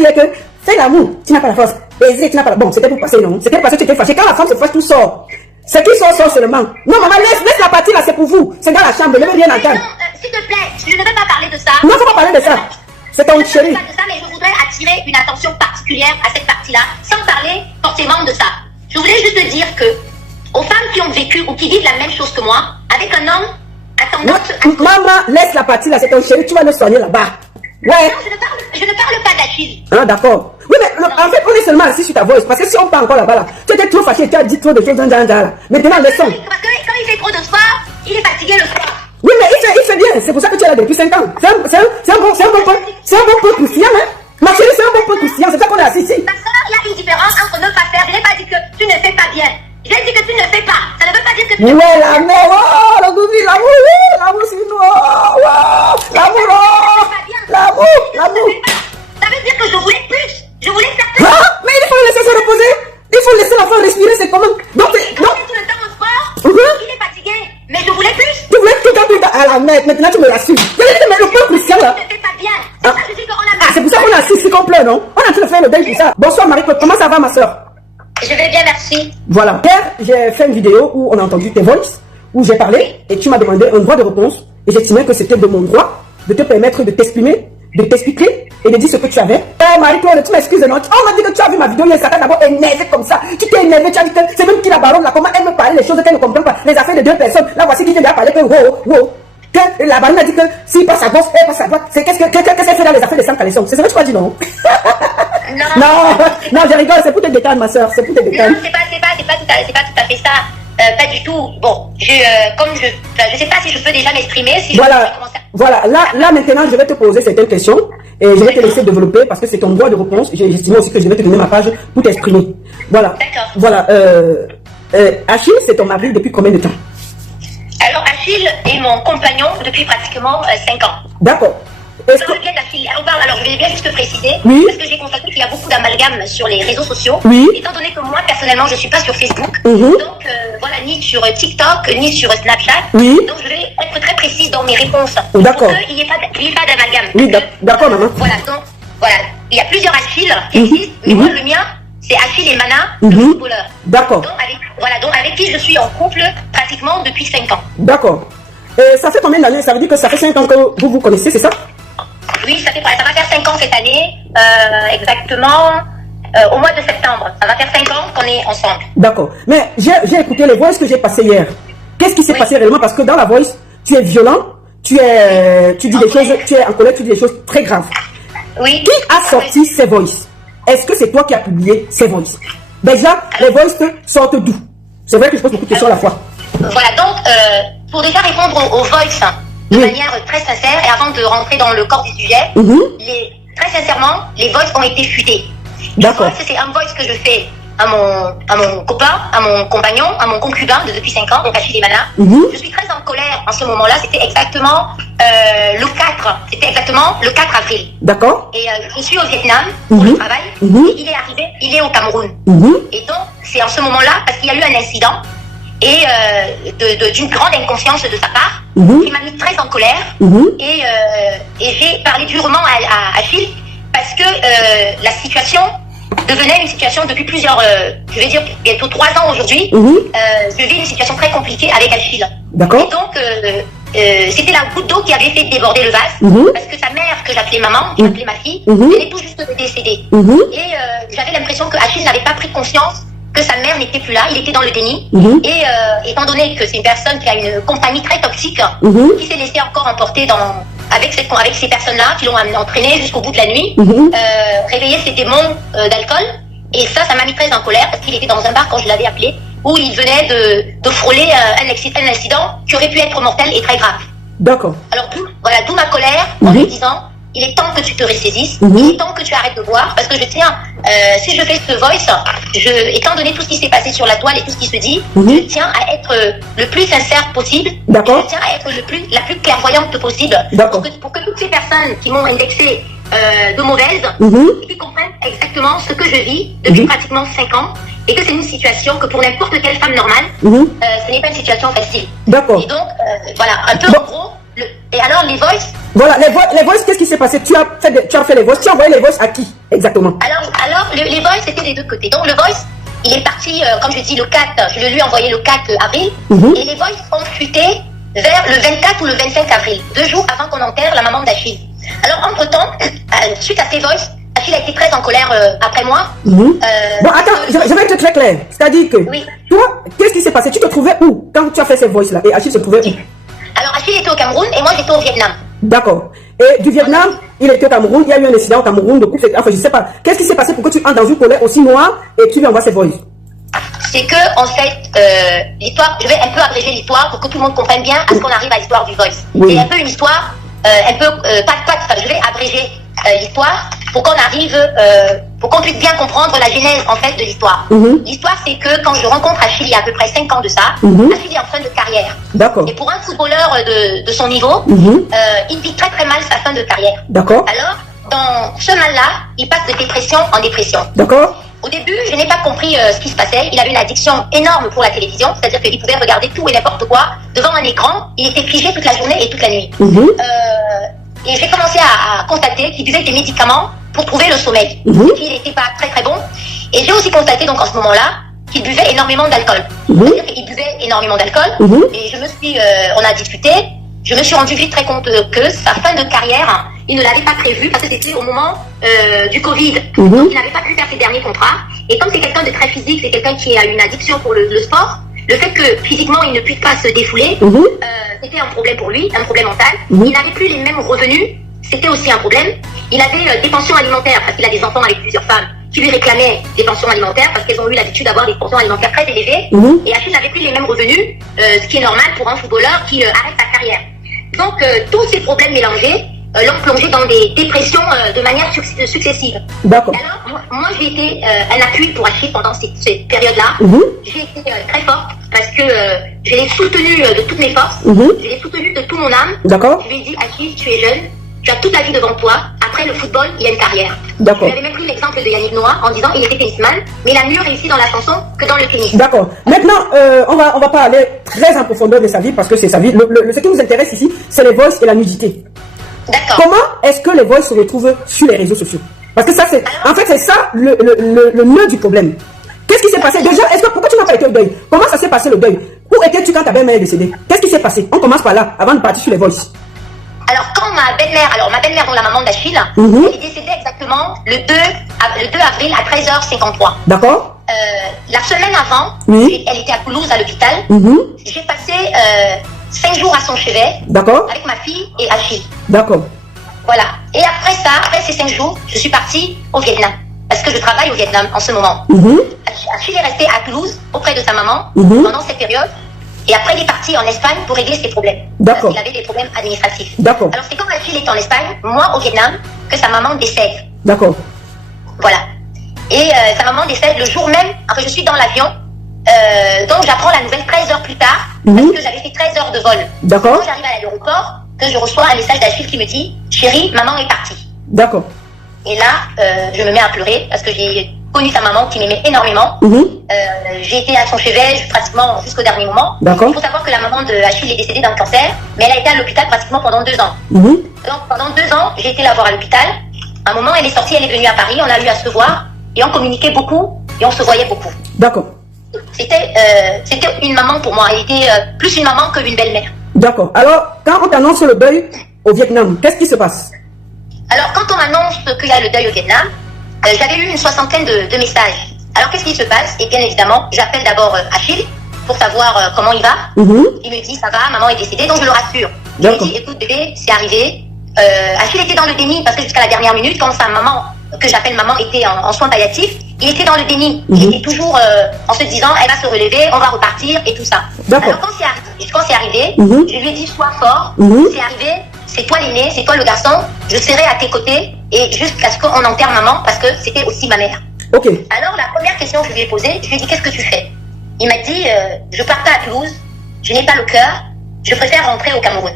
dire que fais l'amour, tu n'as pas la force. Baiser, tu n'as pas la... Bon, c'était pour passer, non? C'était parce que tu étais fâché. Quand la femme se fâche, tout sort. Ce qui sort seulement. Non, maman, laisse la partie là, c'est pour vous. C'est dans la chambre, ne veux rien entendre. Non, s'il te plaît, je ne veux pas parler de ça. Non, faut pas parler de ça. C'est ton chéri. Je ne veux pas parler de ça, mais je voudrais attirer une attention particulière à cette partie-là, sans parler forcément de ça. Je voulais juste dire que, aux femmes qui ont vécu ou qui vivent la même chose que moi, avec un homme, à tendance... Maman, laisse la partie là, c'est ton chéri, tu vas le soigner là-bas. Ouais. Non, je ne parle pas d'Achille. Ah, d'accord. Oui, mais en fait, on est seulement assis sur ta voix. Parce que si on parle encore là-bas, là, tu étais trop fâché, tu as dit trop de choses dans là. Maintenant, laissons. Parce que quand il fait trop de sport, il est fatigué le soir. Oui, mais il fait bien. C'est pour ça que tu es là depuis 5 ans. C'est un bon peu croustillant, hein. Ma chérie, c'est un bon peu croustillant. C'est ça qu'on est assis ici. Ma soeur, il y a une différence entre ne pas faire. Je n'ai pas dit que tu ne fais pas bien. J'ai dit que tu ne fais pas. Ça ne veut pas dire que tu... Ouais, l'amour, oh, le goût, l'amour, c'est nous, oh, l'amour, oh, l'amour. Ça veut dire que je voulais plus. Je voulais faire plus. Ah, mais il faut le laisser se reposer. Il faut laisser l'enfant respirer, c'est comment? Donc, non. Tout le temps au sport, il est fatigué. Mais je voulais plus. Tu voulais tout le temps à la mec. Maintenant, tu me rassures. Mais le peu Christian, là. Tu ne fais pas bien. C'est ça que je dis qu'on a... Ah, c'est pour ça qu'on a assis ici complet, non? On a en train de faire le deuil pour ça. Bonsoir, Marie-Claude. Comment ça va, ma soeur? Je vais bien, merci. Voilà. Hier, j'ai fait une vidéo où on a entendu tes voices, où j'ai parlé, et tu m'as demandé un droit de réponse, et j'estimais que c'était de mon droit de te permettre de t'exprimer, de t'expliquer, et de dire ce que tu avais. Eh, Marie-Claude, tu m'excuses, non? On m'a dit que tu as vu ma vidéo, il y a certains d'abord énervé comme ça. Tu t'es énervé, tu as dit que c'est même qui la baronne, là, comment elle me parlait, les choses qu'elle ne comprend pas, les affaires de deux personnes. Là, voici qui vient de parler que, wow. Que la baronne a dit que s'il passe à gauche, elle passe à droite. C'est qu'est-ce qu'elle fait dans les affaires de sang caleçon? C'est ce que tu as dit, non? Non, je rigole, c'est pour te détendre, ma soeur, c'est pour te détendre. Non, c'est pas tout à fait ça. Pas du tout. Bon, je sais pas si je peux déjà m'exprimer. Si voilà. Là, maintenant, je vais te poser certaines questions et je vais te laisser développer parce que c'est ton droit de réponse. J'estime aussi que je vais te donner ma page pour t'exprimer. Voilà. D'accord. Voilà. Achille, c'est ton mari depuis combien de temps? Alors, Achille est mon compagnon depuis pratiquement 5 ans. D'accord. Alors, je vais bien juste préciser, parce que j'ai constaté qu'il y a beaucoup d'amalgames sur les réseaux sociaux. Oui. Étant donné que moi, personnellement, je ne suis pas sur Facebook, donc voilà, ni sur TikTok, ni sur Snapchat. Oui. Donc, je vais être très précise dans mes réponses. D'accord. Pour qu'il n'y ait pas d'amalgame. Oui, d'accord, maman. Voilà, donc, voilà. Il y a plusieurs Achilles qui existent, mais moi, le mien, c'est Achille et Mana, le footballeur. D'accord. Donc, avec qui je suis en couple pratiquement depuis 5 ans. D'accord. Ça fait combien d'années? Ça veut dire que ça fait 5 ans que vous vous connaissez, c'est ça? Oui, ça va faire 5 ans cette année, exactement au mois de septembre. Ça va faire 5 ans qu'on est ensemble. D'accord. Mais j'ai écouté les voices que j'ai passées hier. Qu'est-ce qui s'est passé réellement? Parce que dans la voice, tu es violent, tu dis des choses, tu es en colère, tu dis des choses très graves. Oui. Qui a sorti ces voices? Est-ce que c'est toi qui as publié ces voices? Déjà, les voices sortent d'où? C'est vrai que je pose beaucoup de questions à la fois. Voilà, donc, pour déjà répondre aux voices de manière très sincère, et avant de rentrer dans le corps du sujet, très sincèrement, les voices ont été fuitées. D'accord. C'est un voice que je fais à mon copain, à mon compagnon, à mon concubin depuis 5 ans, donc Achille et Mana. Je suis très en colère en ce moment-là, c'était exactement le 4 avril. D'accord. Et je suis au Vietnam pour le travail, et il est arrivé, il est au Cameroun. Et donc, c'est en ce moment-là, parce qu'il y a eu un incident, et d'une grande inconscience de sa part, qui m'a mis très en colère, et j'ai parlé durement à Achille, parce que la situation devenait une situation depuis plusieurs, je vais dire bientôt 3 ans aujourd'hui, je vis une situation très compliquée avec Achille. D'accord. Et donc, c'était la goutte d'eau qui avait fait déborder le vase, parce que sa mère, que j'appelais maman, qui m'appelait ma fille, elle est tout juste décédée. Et j'avais l'impression que Achille n'avait pas pris conscience que sa mère n'était plus là, il était dans le déni. Et étant donné que c'est une personne qui a une compagnie très toxique, qui s'est laissée encore emporter avec ces personnes-là, qui l'ont entraîné jusqu'au bout de la nuit, réveiller ses démons d'alcool. Et ça m'a mis très en colère, parce qu'il était dans un bar quand je l'avais appelé, où il venait de frôler un incident qui aurait pu être mortel et très grave. D'accord. Alors d'où ma colère en me disant, il est temps que tu te ressaisisses, il est temps que tu arrêtes de boire, parce que je tiens, si je fais ce voice, étant donné tout ce qui s'est passé sur la toile et tout ce qui se dit, je tiens à être le plus sincère possible, d'accord, je tiens à être la plus clairvoyante possible, pour que toutes ces personnes qui m'ont indexé de mauvaise, qui comprennent exactement ce que je vis depuis pratiquement 5 ans, et que c'est une situation que pour n'importe quelle femme normale, ce n'est pas une situation facile. D'accord. Et donc, voilà, un peu en gros, Et alors, les voices? Voilà, les voices, qu'est-ce qui s'est passé? Tu as fait les voices, tu as envoyé les voices à qui exactement? Alors les voices, c'était des deux côtés. Donc, le voice, il est parti, comme je dis, le 4, je lui ai envoyé le 4 avril, et les voices ont fuité vers le 24 ou le 25 avril, 2 jours avant qu'on enterre la maman d'Achille. Alors, entre-temps, suite à ces voices, Achille a été très en colère après moi. Bon, attends, je vais être très clair. C'est-à-dire que, oui. Toi, qu'est-ce qui s'est passé? Tu te trouvais où quand tu as fait ces voices-là? Et Achille se trouvait où? Alors, Achille était au Cameroun et moi, j'étais au Vietnam. D'accord. Et du Vietnam, il était au Cameroun, il y a eu un incident au Cameroun, de coup, enfin, je sais pas. Qu'est-ce qui s'est passé pour que tu entres dans une colère aussi noire et tu lui envoies ces voices? C'est que, en fait, l'histoire, je vais un peu abréger l'histoire pour que tout le monde comprenne bien à ce qu'on arrive à l'histoire du voice. Oui. C'est un peu une histoire, un peu, je vais abréger l'histoire pour qu'on arrive, pour qu'on puisse bien comprendre la genèse, en fait, de l'histoire. L'histoire, c'est que quand je rencontre Achille, il y a à peu près 5 ans de ça, Achille est en fin de carrière. D'accord. Et pour un footballeur de son niveau, il vit très très mal sa fin de carrière. D'accord. Alors, dans ce mal-là, il passe de dépression en dépression. D'accord. Au début, je n'ai pas compris ce qui se passait. Il avait une addiction énorme pour la télévision, c'est-à-dire qu'il pouvait regarder tout et n'importe quoi devant un écran. Il était figé toute la journée et toute la nuit. Et j'ai commencé à constater qu'il buvait des médicaments pour trouver le sommeil. Il n'était pas très très bon. Et j'ai aussi constaté donc en ce moment-là qu'il buvait énormément d'alcool. C'est-à-dire qu'il buvait énormément d'alcool. Et je me suis, on a discuté. Je me suis rendu vite très compte que sa fin de carrière, il ne l'avait pas prévu parce que c'était au moment du Covid. Donc il n'avait pas pu faire ses derniers contrats. Et comme c'est quelqu'un de très physique, c'est quelqu'un qui a une addiction pour le sport, le fait que physiquement il ne puisse pas se défouler, c'était un problème pour lui, un problème mental. Il n'avait plus les mêmes revenus, c'était aussi un problème. Il avait des pensions alimentaires parce qu'il a des enfants avec plusieurs femmes qui lui réclamaient des pensions alimentaires parce qu'elles ont eu l'habitude d'avoir des pensions alimentaires très élevées. Et Achille n'avait plus les mêmes revenus, ce qui est normal pour un footballeur qui arrête sa carrière. Donc tous ces problèmes mélangés l'ont plongé dans des dépressions de manière successive. D'accord. Alors moi j'ai été un appui pour Achille pendant cette période-là. J'ai été très forte parce que je l'ai soutenu de toutes mes forces. Je l'ai soutenu de tout mon âme. D'accord. Je lui ai dit, Achille, tu es jeune, tu as toute la vie devant toi. Après le football, il y a une carrière. D'accord. J'avais même pris l'exemple de Yannick Noah en disant il était tennisman, mais il a mieux réussi dans la chanson que dans le tennis. D'accord. Maintenant, on va pas aller très en profondeur de sa vie parce que c'est sa vie. Ce qui nous intéresse ici, c'est les voices et la nudité. D'accord. Comment est-ce que les voices se retrouvent sur les réseaux sociaux? Parce que ça, c'est, en fait, c'est ça le nœud du problème. Qu'est-ce qui s'est passé? Déjà, pourquoi tu n'as pas été au deuil? Comment ça s'est passé le deuil? Où étais-tu quand ta belle-mère est décédée? Qu'est-ce qui s'est passé? On commence par là, avant de partir sur les voices. Alors, quand ma belle-mère, donc la maman d'Achille, elle est décédée exactement le 2 avril à 13h53. D'accord. La semaine avant, elle était à Toulouse à l'hôpital. J'ai passé 5 jours à son chevet. D'accord. Avec ma fille et Achille. D'accord. Voilà. Et après ça, après ces 5 jours, je suis partie au Vietnam. Parce que je travaille au Vietnam en ce moment. Achille est resté à Toulouse auprès de sa maman pendant cette période. Et après, il est parti en Espagne pour régler ses problèmes. D'accord. Il avait des problèmes administratifs. D'accord. Alors, c'est quand Achille est en Espagne, moi au Vietnam, que sa maman décède. D'accord. Voilà. Et sa maman décède le jour même, après je suis dans l'avion. Donc, j'apprends la nouvelle 13 heures plus tard, parce que j'avais fait 13 heures de vol. D'accord. Quand j'arrive à l'aéroport, que je reçois un message d'Achille qui me dit « Chérie, maman est partie. » D'accord. Et là, je me mets à pleurer parce que j'ai connu sa maman qui m'aimait énormément. J'ai été à son chevet pratiquement jusqu'au dernier moment. D'accord. Il faut savoir que la maman de Achille est décédée d'un cancer, mais elle a été à l'hôpital pratiquement pendant 2 ans. Donc pendant 2 ans, j'ai été la voir à l'hôpital. À un moment, elle est sortie, elle est venue à Paris, on a eu à se voir et on communiquait beaucoup et on se voyait beaucoup. D'accord. C'était une maman pour moi, elle était plus une maman qu'une belle-mère. D'accord. Alors, quand on t'annonce le deuil au Vietnam, qu'est-ce qui se passe? Alors, quand on m'annonce qu'il y a le deuil au Vietnam, j'avais eu une 60aine de messages. Alors, qu'est-ce qui se passe? Et bien évidemment, j'appelle d'abord Achille pour savoir comment il va. Il me dit, ça va, maman est décédée, donc je le rassure. Je lui dis, écoute bébé, c'est arrivé. Achille était dans le déni parce que jusqu'à la dernière minute, quand sa maman, que j'appelle maman, était en soins palliatifs, il était dans le déni. Il était toujours en se disant, elle va se relever, on va repartir et tout ça. Alors, quand c'est arrivé, je lui ai dit, sois fort, c'est arrivé. C'est toi l'aîné, c'est toi le garçon, je serai à tes côtés et jusqu'à ce qu'on enterre maman parce que c'était aussi ma mère. Ok. Alors la première question que je lui ai posée, je lui ai dit qu'est-ce que tu fais? Il m'a dit je pars pas à Toulouse, je n'ai pas le cœur, je préfère rentrer au Cameroun.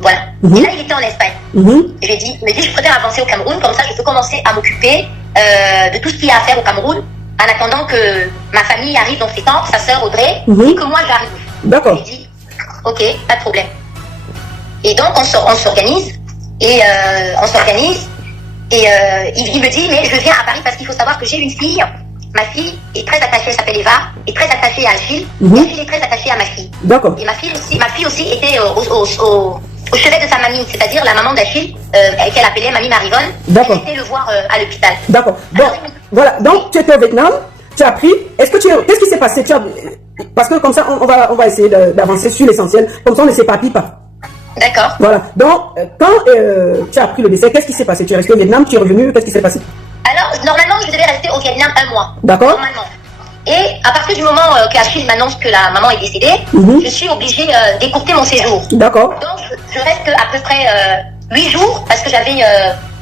Voilà. Et là il était en Espagne. Il m'a dit je préfère avancer au Cameroun, comme ça je peux commencer à m'occuper de tout ce qu'il y a à faire au Cameroun en attendant que ma famille arrive, donc ses tantes, sa sœur Audrey, et que moi j'arrive. D'accord. Je lui ai dit ok, pas de problème. Et donc, on s'organise. Et il me dit, mais je viens à Paris parce qu'il faut savoir que j'ai une fille. Ma fille est très attachée, elle s'appelle Eva, est très attachée à Achille. Et Achille est très attachée à ma fille. D'accord. Et ma fille aussi était au chevet de sa mamie, c'est-à-dire la maman d'Achille, qu'elle appelait Mamie Marivonne. D'accord. Elle était le voir à l'hôpital. D'accord. Donc, voilà. Donc, tu étais au Vietnam, tu as appris. Qu'est-ce qui s'est passé? Parce que comme ça, on va essayer d'avancer sur l'essentiel. Comme ça, on ne s'éparpille pas. D'accord. Voilà. Donc, quand tu as appris le décès, qu'est-ce qui s'est passé? Tu es resté au Vietnam, tu es revenu, qu'est-ce qui s'est passé? Alors, normalement, je devais rester au Vietnam 1 mois. D'accord. Normalement. Et à partir du moment qu'Achille m'annonce que la maman est décédée, je suis obligée d'écourter mon séjour. D'accord. Donc, je reste à peu près 8 jours, parce que j'avais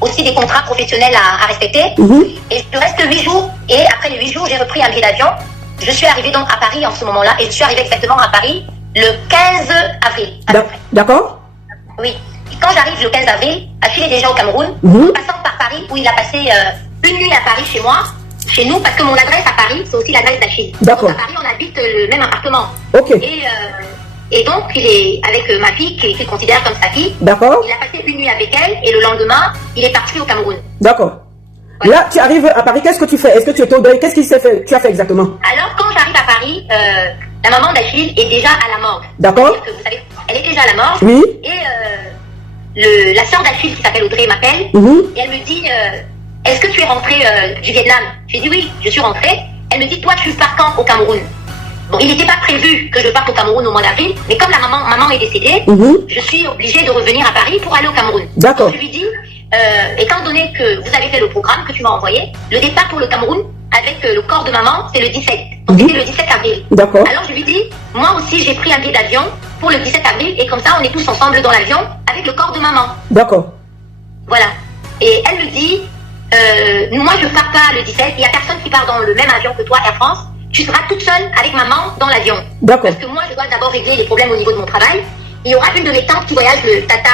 aussi des contrats professionnels à respecter. Et je reste 8 jours, et après les 8 jours, j'ai repris un billet d'avion. Je suis arrivée donc à Paris en ce moment-là, et je suis arrivée exactement à Paris le 15 avril. D'accord. Oui. Et quand j'arrive le 15 avril, Achille est déjà au Cameroun, en passant par Paris, où il a passé une nuit à Paris chez moi, chez nous, parce que mon adresse à Paris, c'est aussi l'adresse d'Achille. D'accord. À Paris, on habite le même appartement. Ok. Et donc, il est avec ma fille, qu'il considère comme sa fille. D'accord. Il a passé une nuit avec elle, et le lendemain, il est parti au Cameroun. D'accord. Ouais. Là, tu arrives à Paris, qu'est-ce que tu fais? Est-ce que tu es au deuil? Qu'est-ce qui s'est fait? Tu as fait exactement? Alors, quand j'arrive à Paris, la maman d'Achille est déjà à la morgue. D'accord. Vous savez, elle est déjà à la morgue. Oui. Et la sœur d'Achille, qui s'appelle Audrey, m'appelle. Et elle me dit, est-ce que tu es rentrée du Vietnam? J'ai dit oui, je suis rentrée. Elle me dit, toi, tu pars quand au Cameroun? Bon, il n'était pas prévu que je parte au Cameroun au mois d'avril, mais comme la maman est décédée, je suis obligée de revenir à Paris pour aller au Cameroun. D'accord. Donc, je lui dis, étant donné que vous avez fait le programme que tu m'as envoyé, le départ pour le Cameroun avec le corps de maman, c'est le 17. Donc c'était le 17 avril. D'accord. Alors je lui dis, moi aussi j'ai pris un billet d'avion pour le 17 avril et comme ça on est tous ensemble dans l'avion avec le corps de maman. D'accord. Voilà. Et elle me dit, moi je pars pas le 17, il n'y a personne qui part dans le même avion que toi, Air France. Tu seras toute seule avec maman dans l'avion. D'accord. Parce que moi je dois d'abord régler les problèmes au niveau de mon travail. Il y aura une de mes tantes qui voyage, le Tata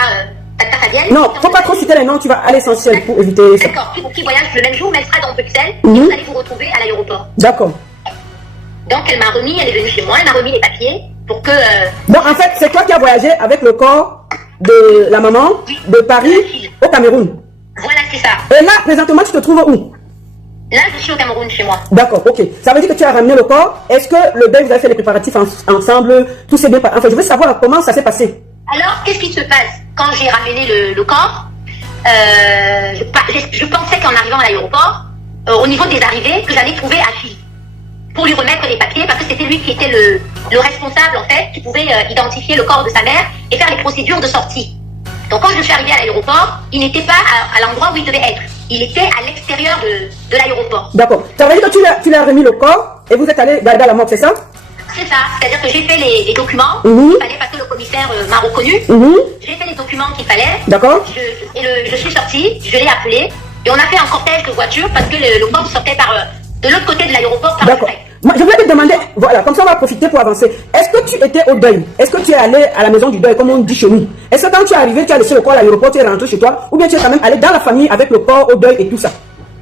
Fabienne. Non, faut pas trop citer les noms, tu vas à l'essentiel pour éviter ça. D'accord, qui voyage le même jour, mais elle sera dans Bruxelles et vous allez vous retrouver à l'aéroport. D'accord. Donc elle m'a remis, elle est venue chez moi, elle m'a remis les papiers pour que... Donc en fait, c'est toi qui as voyagé avec le corps de la maman de Paris au Cameroun. Voilà, c'est ça. Et là, présentement, tu te trouves où? Là, je suis au Cameroun chez moi. D'accord, ok. Ça veut dire que tu as ramené le corps. Est-ce que le deuil, vous avez fait les préparatifs ensemble? Tout s'est bien passé? Enfin, je veux savoir comment ça s'est passé. Alors, qu'est-ce qui se passe quand j'ai ramené le corps? Je pensais qu'en arrivant à l'aéroport, au niveau des arrivées, que j'allais trouver Achille pour lui remettre les papiers, parce que c'était lui qui était le responsable, en fait, qui pouvait identifier le corps de sa mère et faire les procédures de sortie. Donc, quand je suis arrivée à l'aéroport, il n'était pas à l'endroit où il devait être. Il était à l'extérieur de l'aéroport. D'accord. Ça veut dire que tu lui as remis le corps et vous êtes allé garder à la morgue, c'est ça? C'est ça. C'est-à-dire que j'ai fait les documents qu'il fallait parce que le commissaire m'a reconnu. J'ai fait les documents qu'il fallait. D'accord. Je suis sortie, je l'ai appelé et on a fait un cortège de voitures parce que le corps sortait de l'autre côté de l'aéroport. D'accord. Moi, je voulais te demander, voilà, comme ça on va profiter pour avancer. Est-ce que tu étais au deuil? Est-ce que tu es allé à la maison du deuil, comme on dit chez nous? Est-ce que quand tu es arrivé, tu as laissé le corps à l'aéroport, tu es rentré chez toi? Ou bien tu es quand même allé dans la famille avec le corps au deuil et tout ça?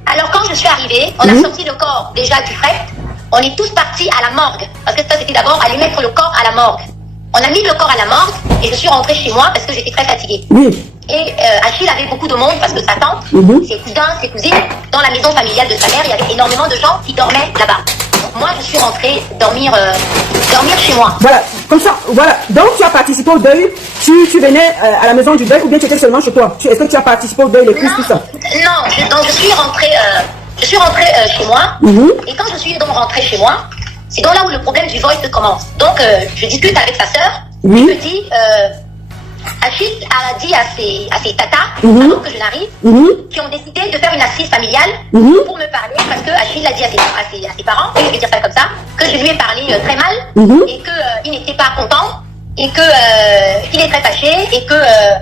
Alors quand je suis arrivée, on a sorti le corps déjà du fret. On est tous partis à la morgue. Parce que ça c'était d'abord aller mettre le corps à la morgue. On a mis le corps à la morgue et je suis rentrée chez moi parce que j'étais très fatiguée. Oui. Et Achille avait beaucoup de monde parce que sa tante, ses cousins, ses cousines, dans la maison familiale de sa mère, il y avait énormément de gens qui dormaient là-bas. Donc moi je suis rentrée dormir chez moi. Voilà, comme ça, voilà. Donc tu as participé au deuil, tu venais à la maison du deuil ou bien tu étais seulement chez toi? Est-ce que tu as participé au deuil, les courses, tout ça? Non, donc je suis rentrée chez moi. Et quand je suis donc rentrée chez moi, c'est donc là où le problème du voice commence. Donc je discute avec sa sœur. Je me dis, Achille a dit à ses tatas, avant que je n'arrive, qui ont décidé de faire une assise familiale pour me parler, parce que Achille a dit à ses parents, et je vais dire ça comme ça, que je lui ai parlé très mal, et qu'il n'était pas content, et qu'il est très fâché, et que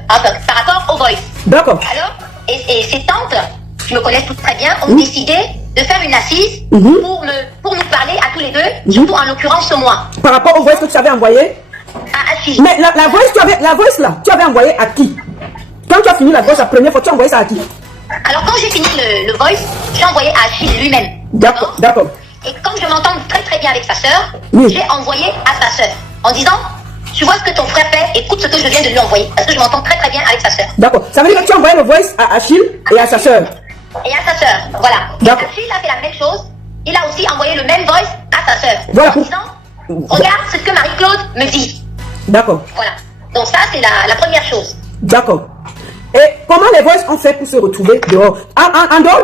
par rapport au voice. D'accord. Alors, et ses tantes, qui me connaissent toutes très bien, ont décidé de faire une assise pour nous parler à tous les deux, surtout en l'occurrence moi. Par rapport au voice que tu avais envoyé? À Achille. Mais la voice là, tu avais envoyé à qui? Quand tu as fini la voice la première fois, tu as envoyé ça à qui? Alors quand j'ai fini le voice, j'ai envoyé à Achille lui-même. D'accord. Et comme je m'entends très très bien avec sa sœur, j'ai envoyé à sa sœur en disant, tu vois ce que ton frère fait, écoute ce que je viens de lui envoyer. Parce que je m'entends très très bien avec sa soeur. D'accord. Ça veut dire que tu as envoyé le voice à Achille et à sa soeur. Et à sa soeur, voilà. D'accord. Achille a fait la même chose. Il a aussi envoyé le même voice à sa soeur. Voilà. En disant, regarde ce que Marie-Claude me dit. D'accord. Voilà. Donc ça, c'est la première chose. D'accord. Et comment les voices ont fait pour se retrouver dehors? En dehors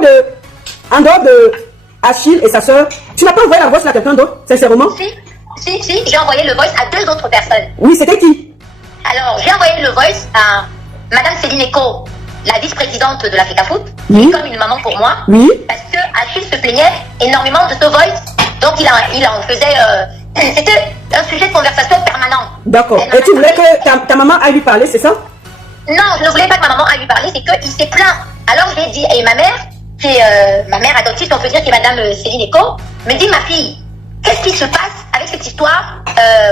de Achille et sa soeur, tu n'as pas envoyé la voice à quelqu'un d'autre, sincèrement? Si, j'ai envoyé le voice à 2 autres personnes. Oui, c'était qui? Alors, j'ai envoyé le voice à Madame Céline Eco, la vice-présidente de l'Africa Foot, Oui. qui est comme une maman pour moi. Oui. Parce que Achille se plaignait énormément de ce voice. Donc, il en faisait... c'était un sujet de conversation permanent. D'accord. Et tu voulais que ta maman aille lui parler, c'est ça? Non, je ne voulais pas que ma maman aille lui parler, c'est qu'il s'est plaint. Alors, j'ai dit, et ma mère, qui est ma mère adoptive, on peut dire, qui est Madame Céline Eco, me dit, ma fille, qu'est-ce qui se passe avec cette histoire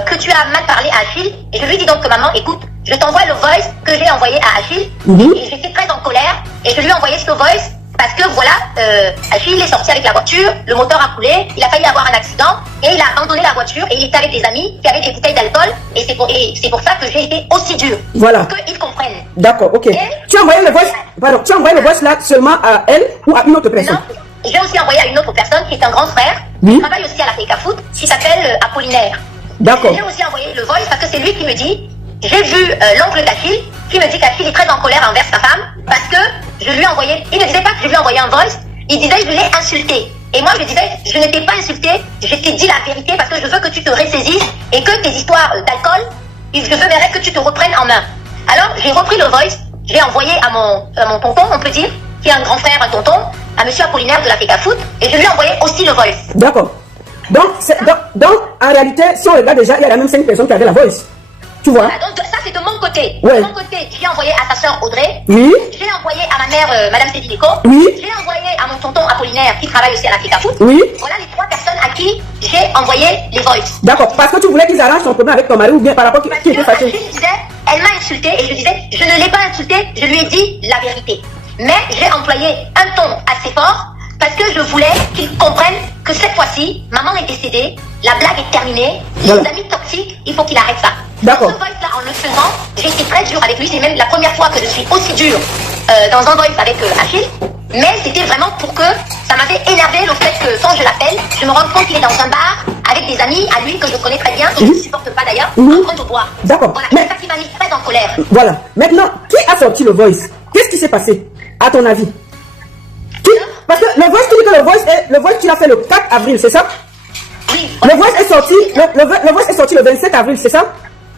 que tu as mal parlé à Achille? Et je lui dis donc que maman, écoute, je t'envoie le voice que j'ai envoyé à Achille. Et j'étais très en colère. Et je lui ai envoyé ce voice parce que voilà, Achille est sorti avec la voiture, le moteur a coulé, il a failli avoir un accident et il a abandonné la voiture et il était avec des amis qui avaient des bouteilles d'alcool. Et c'est pour ça que j'ai été aussi dure. Voilà. Pour qu'ils comprennent. D'accord, ok. Tu as envoyé le voice là seulement à elle ou à une autre personne? Non. J'ai aussi envoyé à une autre personne qui est un grand frère, qui travaille aussi à l'Africa Foot, qui s'appelle Apollinaire. D'accord. J'ai aussi envoyé le voice parce que c'est lui qui me dit, j'ai vu l'oncle d'Achille, qui me dit qu'Achille est très en colère envers sa femme, parce que je lui ai envoyé, il ne disait pas que je lui ai envoyé un voice, il disait je l'ai insulté. Et moi je disais, je ne t'ai pas insulté, je t'ai dit la vérité parce que je veux que tu te ressaisisses et que tes histoires d'alcool, je verrais que tu te reprennes en main. Alors j'ai repris le voice, j'ai envoyé à mon tonton, on peut dire, qui est un grand frère, un tonton, à monsieur Apollinaire de l'Africa Foot, et je lui ai envoyé aussi le voice. D'accord. Donc, en réalité, si on regarde déjà, il y a la même 5 personnes qui avaient la voice. Tu vois? Voilà, donc ça c'est de mon côté. Ouais. De mon côté, j'ai envoyé à sa soeur Audrey. Oui. J'ai envoyé à ma mère, Madame Céline Eco. Oui. J'ai envoyé à mon tonton Apollinaire qui travaille aussi à l'Africa Foot. Oui. Voilà les 3 personnes à qui j'ai envoyé les voices. D'accord. Parce que tu voulais qu'ils arrangent ton problème avec ton mari ou bien par rapport Parce qui était que fâché? Achille disait, elle m'a insulté et je disais, je ne l'ai pas insulté, je lui ai dit la vérité. Mais j'ai employé un ton assez fort parce que je voulais qu'ils comprennent que cette fois-ci, maman est décédée, la blague est terminée, Voilà. les amis toxiques, il faut qu'il arrête ça. D'accord. Ce voice-là, en le faisant, j'ai été très dure avec lui. C'est même la première fois que je suis aussi dure dans un voice avec Achille. Mais c'était vraiment pour que ça m'avait énervé le fait que quand je l'appelle, je me rends compte qu'il est dans un bar avec des amis à lui que je connais très bien, que je ne supporte pas d'ailleurs, en train de boire. D'accord. Voilà, Mais- c'est ça qui m'a mis très en colère. Voilà. Maintenant, qui a sorti le voice? Qu'est-ce qui s'est passé, à ton avis? Qui? Parce que le voice, tu dis que le voice qu'il a fait le 4 avril, c'est ça? Oui. Le voice est sorti, le voice est sorti le 27 avril, c'est ça?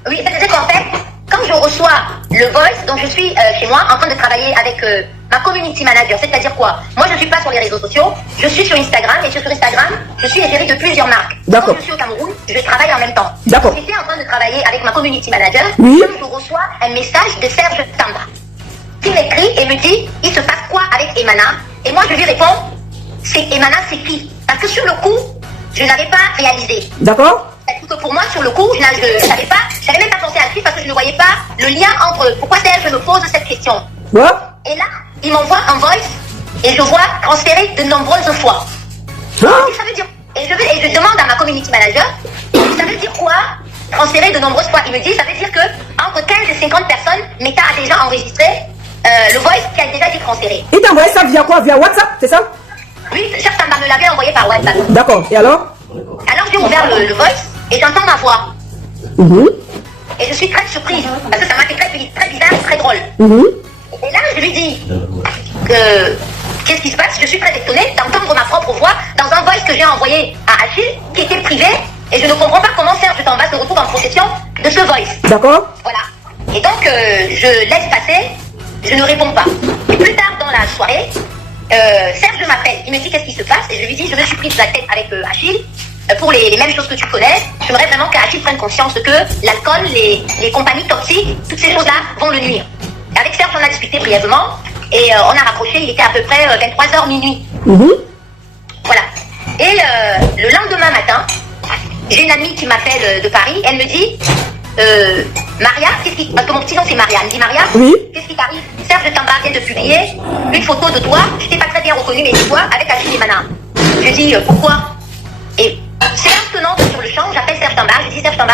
Oui, c'est-à-dire qu'en fait, quand je reçois le voice, donc je suis chez moi en train de travailler avec ma community manager, c'est-à-dire quoi? Moi, je ne suis pas sur les réseaux sociaux, je suis sur Instagram et sur Instagram, je suis égérie de plusieurs marques. D'accord. Quand je suis au Cameroun, je travaille en même temps. D'accord. J'étais en train de travailler avec ma community manager, Oui. quand je reçois un message de Serge Tamba qui m'écrit et me dit, il se passe quoi avec Emana? Et moi, je lui réponds, c'est Emana, c'est qui? Parce que sur le coup, je n'avais pas réalisé. D'accord? Parce que pour moi, sur le coup, je n'avais pas, j'avais même pas pensé à lui parce que je ne voyais pas le lien entre pourquoi Serge me pose cette question. Ouais. Et là, il m'envoie un voice et je vois transférer de nombreuses fois. Hein? Ça veut dire, et je demande à ma community manager, ça veut dire quoi transférer de nombreuses fois? Il me dit, ça veut dire que entre 15 et 50 personnes, Meta a déjà enregistré le voice qui a déjà été transféré. Il t'a envoyé ça via quoi? Via WhatsApp, c'est ça? Oui, Serge Tamba me l'avait envoyé par WhatsApp. D'accord. Et alors? Alors j'ai ouvert le voice et j'entends ma voix. Mhm. Et je suis très surprise parce que ça m'a fait très bizarre et très drôle. Mhm. Et là, je lui dis qu'est-ce qui se passe? Je suis très étonnée d'entendre ma propre voix dans un voice que j'ai envoyé à Achille qui était privé et je ne comprends pas comment Serge Tamba se retrouve en possession de ce voice. D'accord? Voilà. Et donc, je laisse passer, je ne réponds pas. Et plus tard dans la soirée, Serge m'appelle, il me dit qu'est-ce qui se passe et je lui dis je me suis prise la tête avec Achille pour les mêmes choses que tu connais. J'aimerais vraiment qu'Achille prenne conscience que l'alcool, les compagnies toxiques, toutes ces choses-là vont le nuire. Avec Serge, on a discuté brièvement et on a rapproché, il était à peu près 23h minuit. Mhm. Voilà. Et le lendemain matin, j'ai une amie qui m'appelle de Paris, elle me dit Maria, parce que mon petit nom c'est Maria, elle me dit Maria, Oui. qu'est-ce qui t'arrive? Serge Tamba vient de publier une photo de toi, je t'ai pas très bien reconnu, mais c'est toi avec Achille et Mana. Je dis pourquoi? Et c'est instant sur le champ, j'appelle Serge Tamba, je dis Serge Tamba,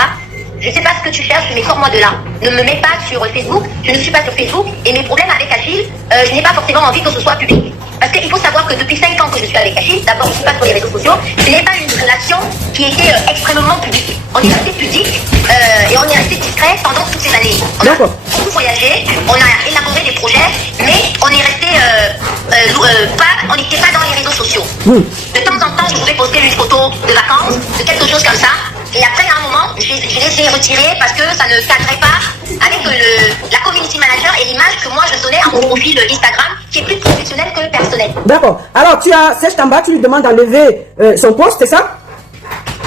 je sais pas ce que tu cherches, mais sors-moi de là. Ne me mets pas sur Facebook, je ne suis pas sur Facebook, et mes problèmes avec Achille, je n'ai pas forcément envie que ce soit public. Parce qu'il faut savoir que depuis 5 ans que je suis avec Achille, d'abord je ne suis pas sur les réseaux sociaux, ce n'est pas une relation qui était extrêmement publique. On est resté pudique et on est resté discret pendant toutes ces années. On a beaucoup voyagé, on a élaboré des projets, mais on est resté on n'était pas dans les réseaux sociaux. De temps en temps, je pouvais poster une photo de vacances, de quelque chose comme ça. Et après, à un moment, je les ai retirés parce que ça ne cadrait pas avec la community manager et l'image que moi je donnais à mon profil Instagram, qui est plus professionnel que personnel. D'accord. Alors, tu as Serge Tamba, tu lui demandes d'enlever son poste, c'est ça?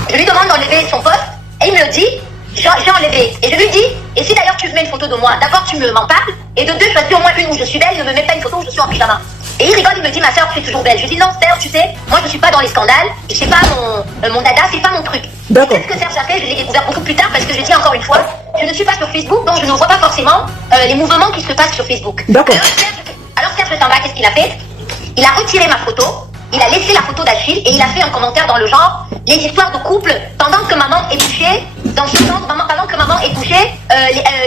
Je lui demande d'enlever son poste et il me le dit, j'ai enlevé. Et je lui dis, et si d'ailleurs tu mets une photo de moi, d'abord tu m'en parles, et de deux, choisis au moins une où je suis belle, ne me mets pas une photo où je suis en pyjama. Et il rigole, il me dit, ma soeur, tu es toujours belle. Je dis, non, Serge, tu sais, moi je suis pas dans les scandales, c'est pas mon dada, c'est pas mon truc. D'accord. Ce que Serge a fait, je l'ai découvert beaucoup plus tard parce que je dis encore une fois, je ne suis pas sur Facebook, donc je ne vois pas forcément les mouvements qui se passent sur Facebook. D'accord. Alors Serge Tamba, qu'est-ce qu'il a fait? Il a retiré ma photo, il a laissé la photo d'Achille et il a fait un commentaire dans le genre, les histoires de couple, pendant que maman est couchée, dans ce sens, pendant que maman est couchée,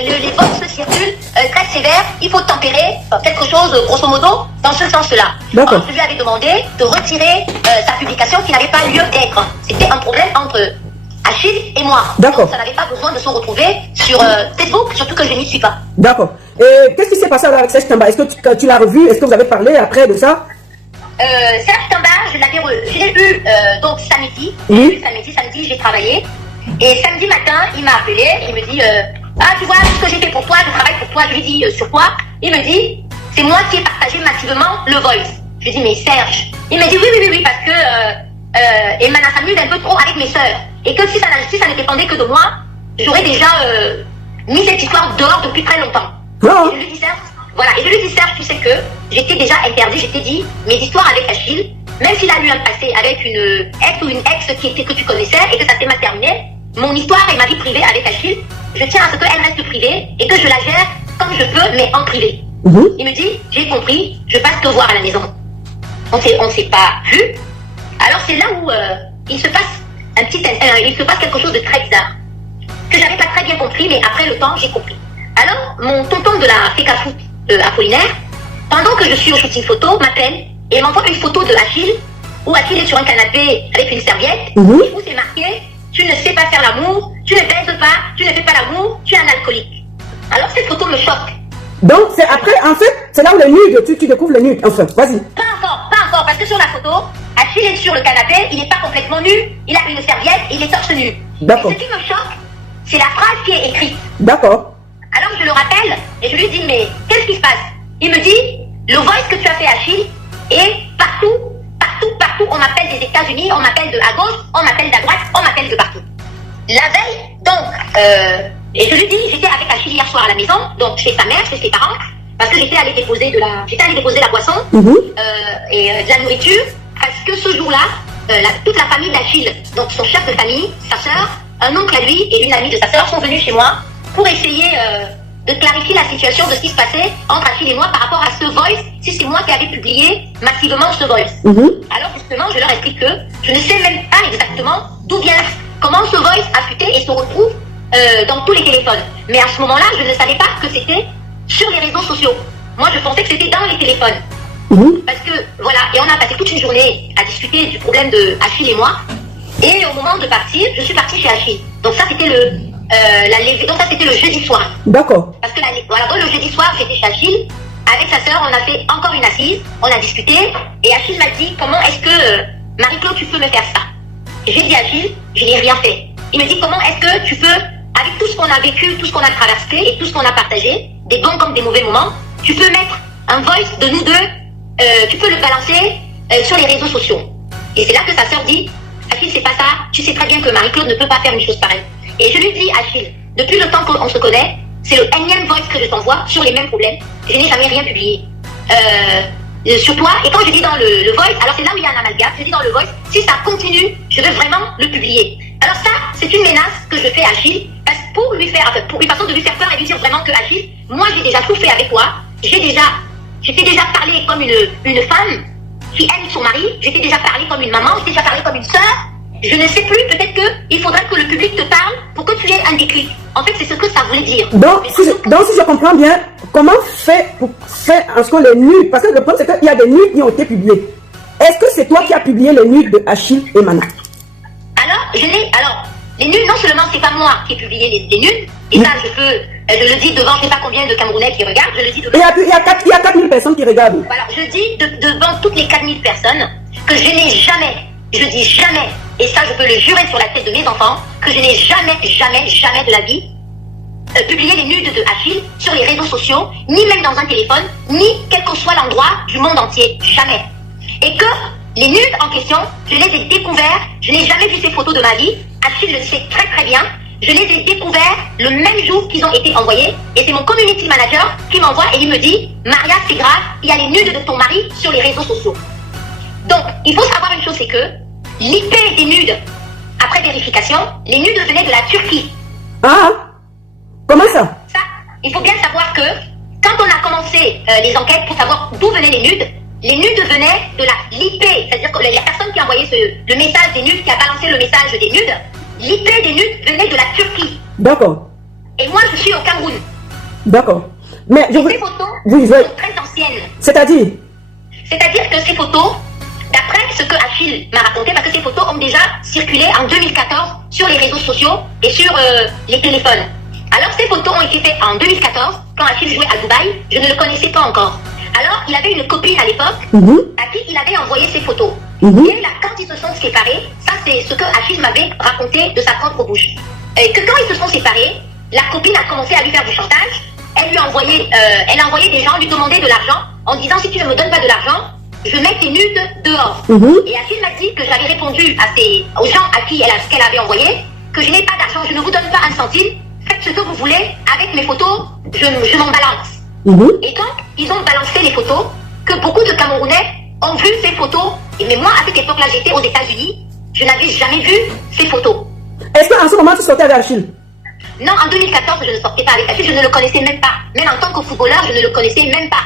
les votes se circulent très sévères, il faut tempérer quelque chose, grosso modo, dans ce sens-là. D'accord. Je lui avais demandé de retirer sa publication qui n'avait pas lieu d'être. C'était un problème entre Achille et moi. D'accord. Donc ça n'avait pas besoin de se retrouver sur Facebook, surtout que je n'y suis pas. D'accord. Et qu'est-ce qui s'est passé avec Serge Tamba? Est-ce que tu l'as revu? Est-ce que vous avez parlé après de ça? Serge Tamba, je l'ai eu donc samedi. Oui. Samedi, j'ai travaillé. Et samedi matin, il m'a appelé, il me dit ah, tu vois ce que j'ai fait pour toi, je travaille pour toi. Je lui dis sur quoi? Il me dit c'est moi qui ai partagé massivement le voice. Je lui dis mais Serge. Il me dit oui, parce que Emma s'amuse un peu trop avec mes sœurs. Et que si ça ne dépendait que de moi, j'aurais déjà mis cette histoire dehors depuis très longtemps. Oh. Et je lui dis Serge, voilà, et je lui dis Serge, tu sais que j'étais déjà interdit, j'étais dit mes histoires avec Achille, même s'il a eu un passé avec une ex ou une ex que tu connaissais et que ça s'est mal terminé, mon histoire et ma vie privée avec Achille, je tiens à ce qu'elle reste privée et que je la gère comme je peux, mais en privé. Il me dit, j'ai compris, je passe te voir à la maison. On ne s'est pas vu. Alors c'est là où il se passe quelque chose de très bizarre, que j'avais pas très bien compris, mais après le temps, j'ai compris. Alors, mon tonton de la FECA Foot Apollinaire, pendant que je suis au shooting photo, m'appelle et m'envoie une photo de Achille, où Achille est sur un canapé avec une serviette, où c'est marqué « Tu ne sais pas faire l'amour, tu ne baises pas, tu ne fais pas l'amour, tu es un alcoolique ». Alors cette photo me choque. Donc, c'est après, en fait, c'est là où le nude, tu découvres le nude, enfin, vas-y. Pas encore, parce que sur la photo, Achille est sur le canapé, il n'est pas complètement nu, il a une serviette et il est torse nu. D'accord. Et ce qui me choque, c'est la phrase qui est écrite. D'accord. Alors je le rappelle et je lui dis mais qu'est-ce qui se passe? Il me dit le voice que tu as fait Achille et partout on m'appelle des États-Unis, on m'appelle de à gauche, on m'appelle d'à droite, on m'appelle de partout. La veille donc et je lui dis j'étais avec Achille hier soir à la maison, donc chez sa mère, chez ses parents, parce que j'étais allée déposer la boisson et de la nourriture parce que ce jour-là toute la famille d'Achille, donc son chef de famille, sa sœur, un oncle à lui et une amie de sa sœur sont venus chez moi pour essayer de clarifier la situation de ce qui se passait entre Achille et moi par rapport à ce voice, si c'est moi qui avais publié massivement ce voice. Alors justement, je leur explique que je ne sais même pas exactement d'où vient, comment ce voice a fuité et se retrouve dans tous les téléphones. Mais à ce moment-là, je ne savais pas que c'était sur les réseaux sociaux. Moi, je pensais que c'était dans les téléphones. Parce que, voilà, et on a passé toute une journée à discuter du problème de Achille et moi. Et au moment de partir, je suis partie chez Achille. Donc ça, c'était le jeudi soir. D'accord. Parce que donc le jeudi soir, j'étais chez Achille. Avec sa sœur, on a fait encore une assise. On a discuté. Et Achille m'a dit, comment est-ce que, Marie-Claude, tu peux me faire ça? J'ai dit à Achille, je n'ai rien fait. Il me dit, comment est-ce que tu peux, avec tout ce qu'on a vécu, tout ce qu'on a traversé et tout ce qu'on a partagé, des bons comme des mauvais moments, tu peux mettre un voice de nous deux, tu peux le balancer sur les réseaux sociaux. Et c'est là que sa sœur dit, Achille, c'est pas ça, tu sais très bien que Marie-Claude ne peut pas faire une chose pareille. Et je lui dis, Achille, depuis le temps qu'on se connaît, c'est le énième voice que je t'envoie sur les mêmes problèmes. Je n'ai jamais rien publié. Sur toi, et quand je dis dans le voice, alors c'est là où il y a un amalgame, je dis dans le voice, si ça continue, je veux vraiment le publier. Alors ça, c'est une menace que je fais à Achille, pour lui faire, pour une façon de lui faire peur et lui dire vraiment que Achille, moi j'ai déjà tout fait avec toi, je t'ai déjà parlé comme une femme qui aime son mari, je t'ai déjà parlé comme une maman, je t'ai déjà parlé comme une sœur, je ne sais plus, peut-être qu'il faudrait que le public te parle pour que tu aies un déclic. En fait, c'est ce que ça voulait dire. Donc, si je comprends bien, comment faire pour faire en ce que les nudes, parce que le problème c'est qu'il y a des nudes qui ont été publiés. Est-ce que c'est toi qui as publié les nudes de Achille et Mana? Alors, les nudes, non seulement c'est pas moi qui ai publié les nudes, et ça je le dis devant je sais pas combien de Camerounais qui regardent, je le dis devant. Il y a 4000 personnes qui regardent. Alors, je dis devant toutes les 4000 personnes que je n'ai jamais, je dis jamais, et ça je peux le jurer sur la tête de mes enfants, que je n'ai jamais de la vie publié les nudes de Achille sur les réseaux sociaux, ni même dans un téléphone, ni quel que soit l'endroit du monde entier. Jamais. Et que les nudes en question, je les ai découverts, je n'ai jamais vu ces photos de ma vie, Achille le sait très très bien, je les ai découverts le même jour qu'ils ont été envoyés, et c'est mon community manager qui m'envoie et il me dit « Maria, c'est grave, il y a les nudes de ton mari sur les réseaux sociaux. » Donc, il faut savoir une chose, c'est que l'IP des nudes, après vérification, les nudes venaient de la Turquie. Ah, comment ça? Ça, il faut bien savoir que quand on a commencé les enquêtes pour savoir d'où venaient les nudes venaient de l'IP, c'est-à-dire que la personne qui a envoyé le message des nudes, qui a balancé le message des nudes, l'IP des nudes venait de la Turquie. D'accord. Et moi, je suis au Cameroun. D'accord. Mais ces photos sont très anciennes. C'est-à-dire que ces photos, d'après ce que Achille m'a raconté, parce que ces photos ont déjà circulé en 2014 sur les réseaux sociaux et sur les téléphones. Alors, ces photos ont été faites en 2014, quand Achille jouait à Dubaï, je ne le connaissais pas encore. Alors, il avait une copine à l'époque, à qui il avait envoyé ces photos. Et là, quand ils se sont séparés, ça c'est ce que Achille m'avait raconté de sa propre bouche. Et que quand ils se sont séparés, la copine a commencé à lui faire du chantage. Elle a envoyé des gens lui demander de l'argent, en disant si tu ne me donnes pas de l'argent, je mets tes nudes dehors. Et Achille m'a dit que j'avais répondu aux gens à qui qu'elle avait envoyé, que je n'ai pas d'argent, je ne vous donne pas un centime, faites ce que vous voulez, avec mes photos, je m'en balance. Et quand ils ont balancé les photos, que beaucoup de Camerounais ont vu ces photos, mais moi à cette époque-là j'étais aux États-Unis, je n'avais jamais vu ces photos. Est-ce qu'en ce moment tu sortais avec Achille? Non, en 2014 je ne sortais pas avec Achille, je ne le connaissais même pas. Même en tant que footballeur, je ne le connaissais même pas.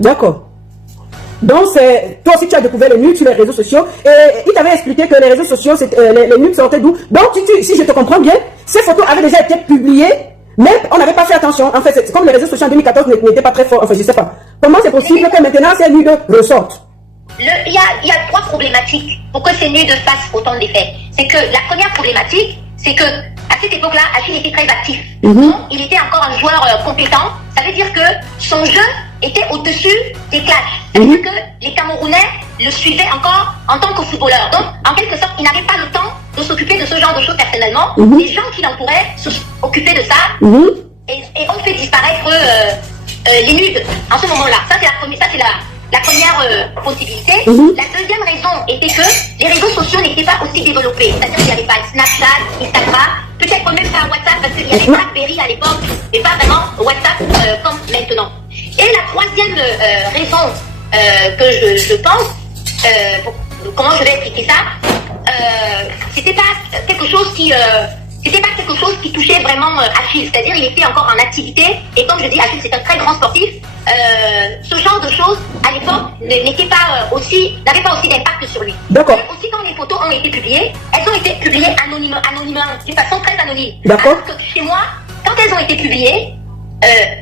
D'accord. Donc toi aussi tu as découvert les nudes sur les réseaux sociaux et il t'avait expliqué que les réseaux sociaux, les nudes sortaient d'où? Donc si je te comprends bien, ces photos avaient déjà été publiées. Mais on n'avait pas fait attention. En fait, c'est comme les réseaux sociaux en 2014 n'étaient pas très forts. Enfin, je sais pas. Comment c'est possible que maintenant ces nudes ressortent? Il y a trois problématiques pour que ces nudes fassent autant d'effets. C'est que la première problématique, c'est que à cette époque-là, Achille était très actif. Donc, il était encore un joueur compétent. Ça veut dire que son jeu était au-dessus des clashs. Ça veut dire que les Camerounais le suivaient encore en tant que footballeur. Donc, en quelque sorte, il n'avait pas le temps de s'occuper de ce genre de choses personnellement. Les gens qui l'entouraient s'occupaient de ça et ont fait disparaître les nudes en ce moment-là. Ça, c'est la première possibilité. La deuxième raison était que les réseaux sociaux n'étaient pas aussi développés. C'est-à-dire qu'il n'y avait pas Snapchat, Instagram, peut-être même pas WhatsApp, parce qu'il y avait BlackBerry à l'époque, et pas vraiment WhatsApp comme maintenant. Et la troisième raison que je pense, comment je vais expliquer ça, c'était pas quelque chose qui touchait vraiment Achille, c'est-à-dire il était encore en activité, et comme je dis, Achille c'est un très grand sportif. Ce genre de choses à l'époque n'avait pas aussi d'impact sur lui. D'accord. Aussi quand les photos ont été publiées, elles ont été publiées anonymement, d'une façon très anonyme. D'accord. Alors que chez moi, quand elles ont été publiées,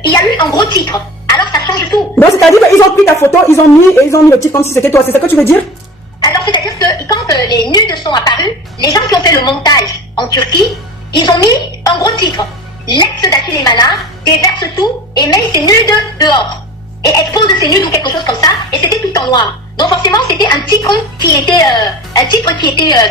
il y a eu un gros titre. Alors ça change tout. Donc c'est-à-dire qu'ils ont pris ta photo, ils ont mis le titre comme si c'était toi, c'est ça que tu veux dire? Alors c'est-à-dire que quand les nudes sont apparus, les gens qui ont fait le montage en Turquie, ils ont mis un gros titre. L'ex d'Achille et Mana déverse tout et met ses nudes dehors. Et expose ses nudes ou quelque chose comme ça, et c'était tout en noir. Donc forcément c'était un titre qui était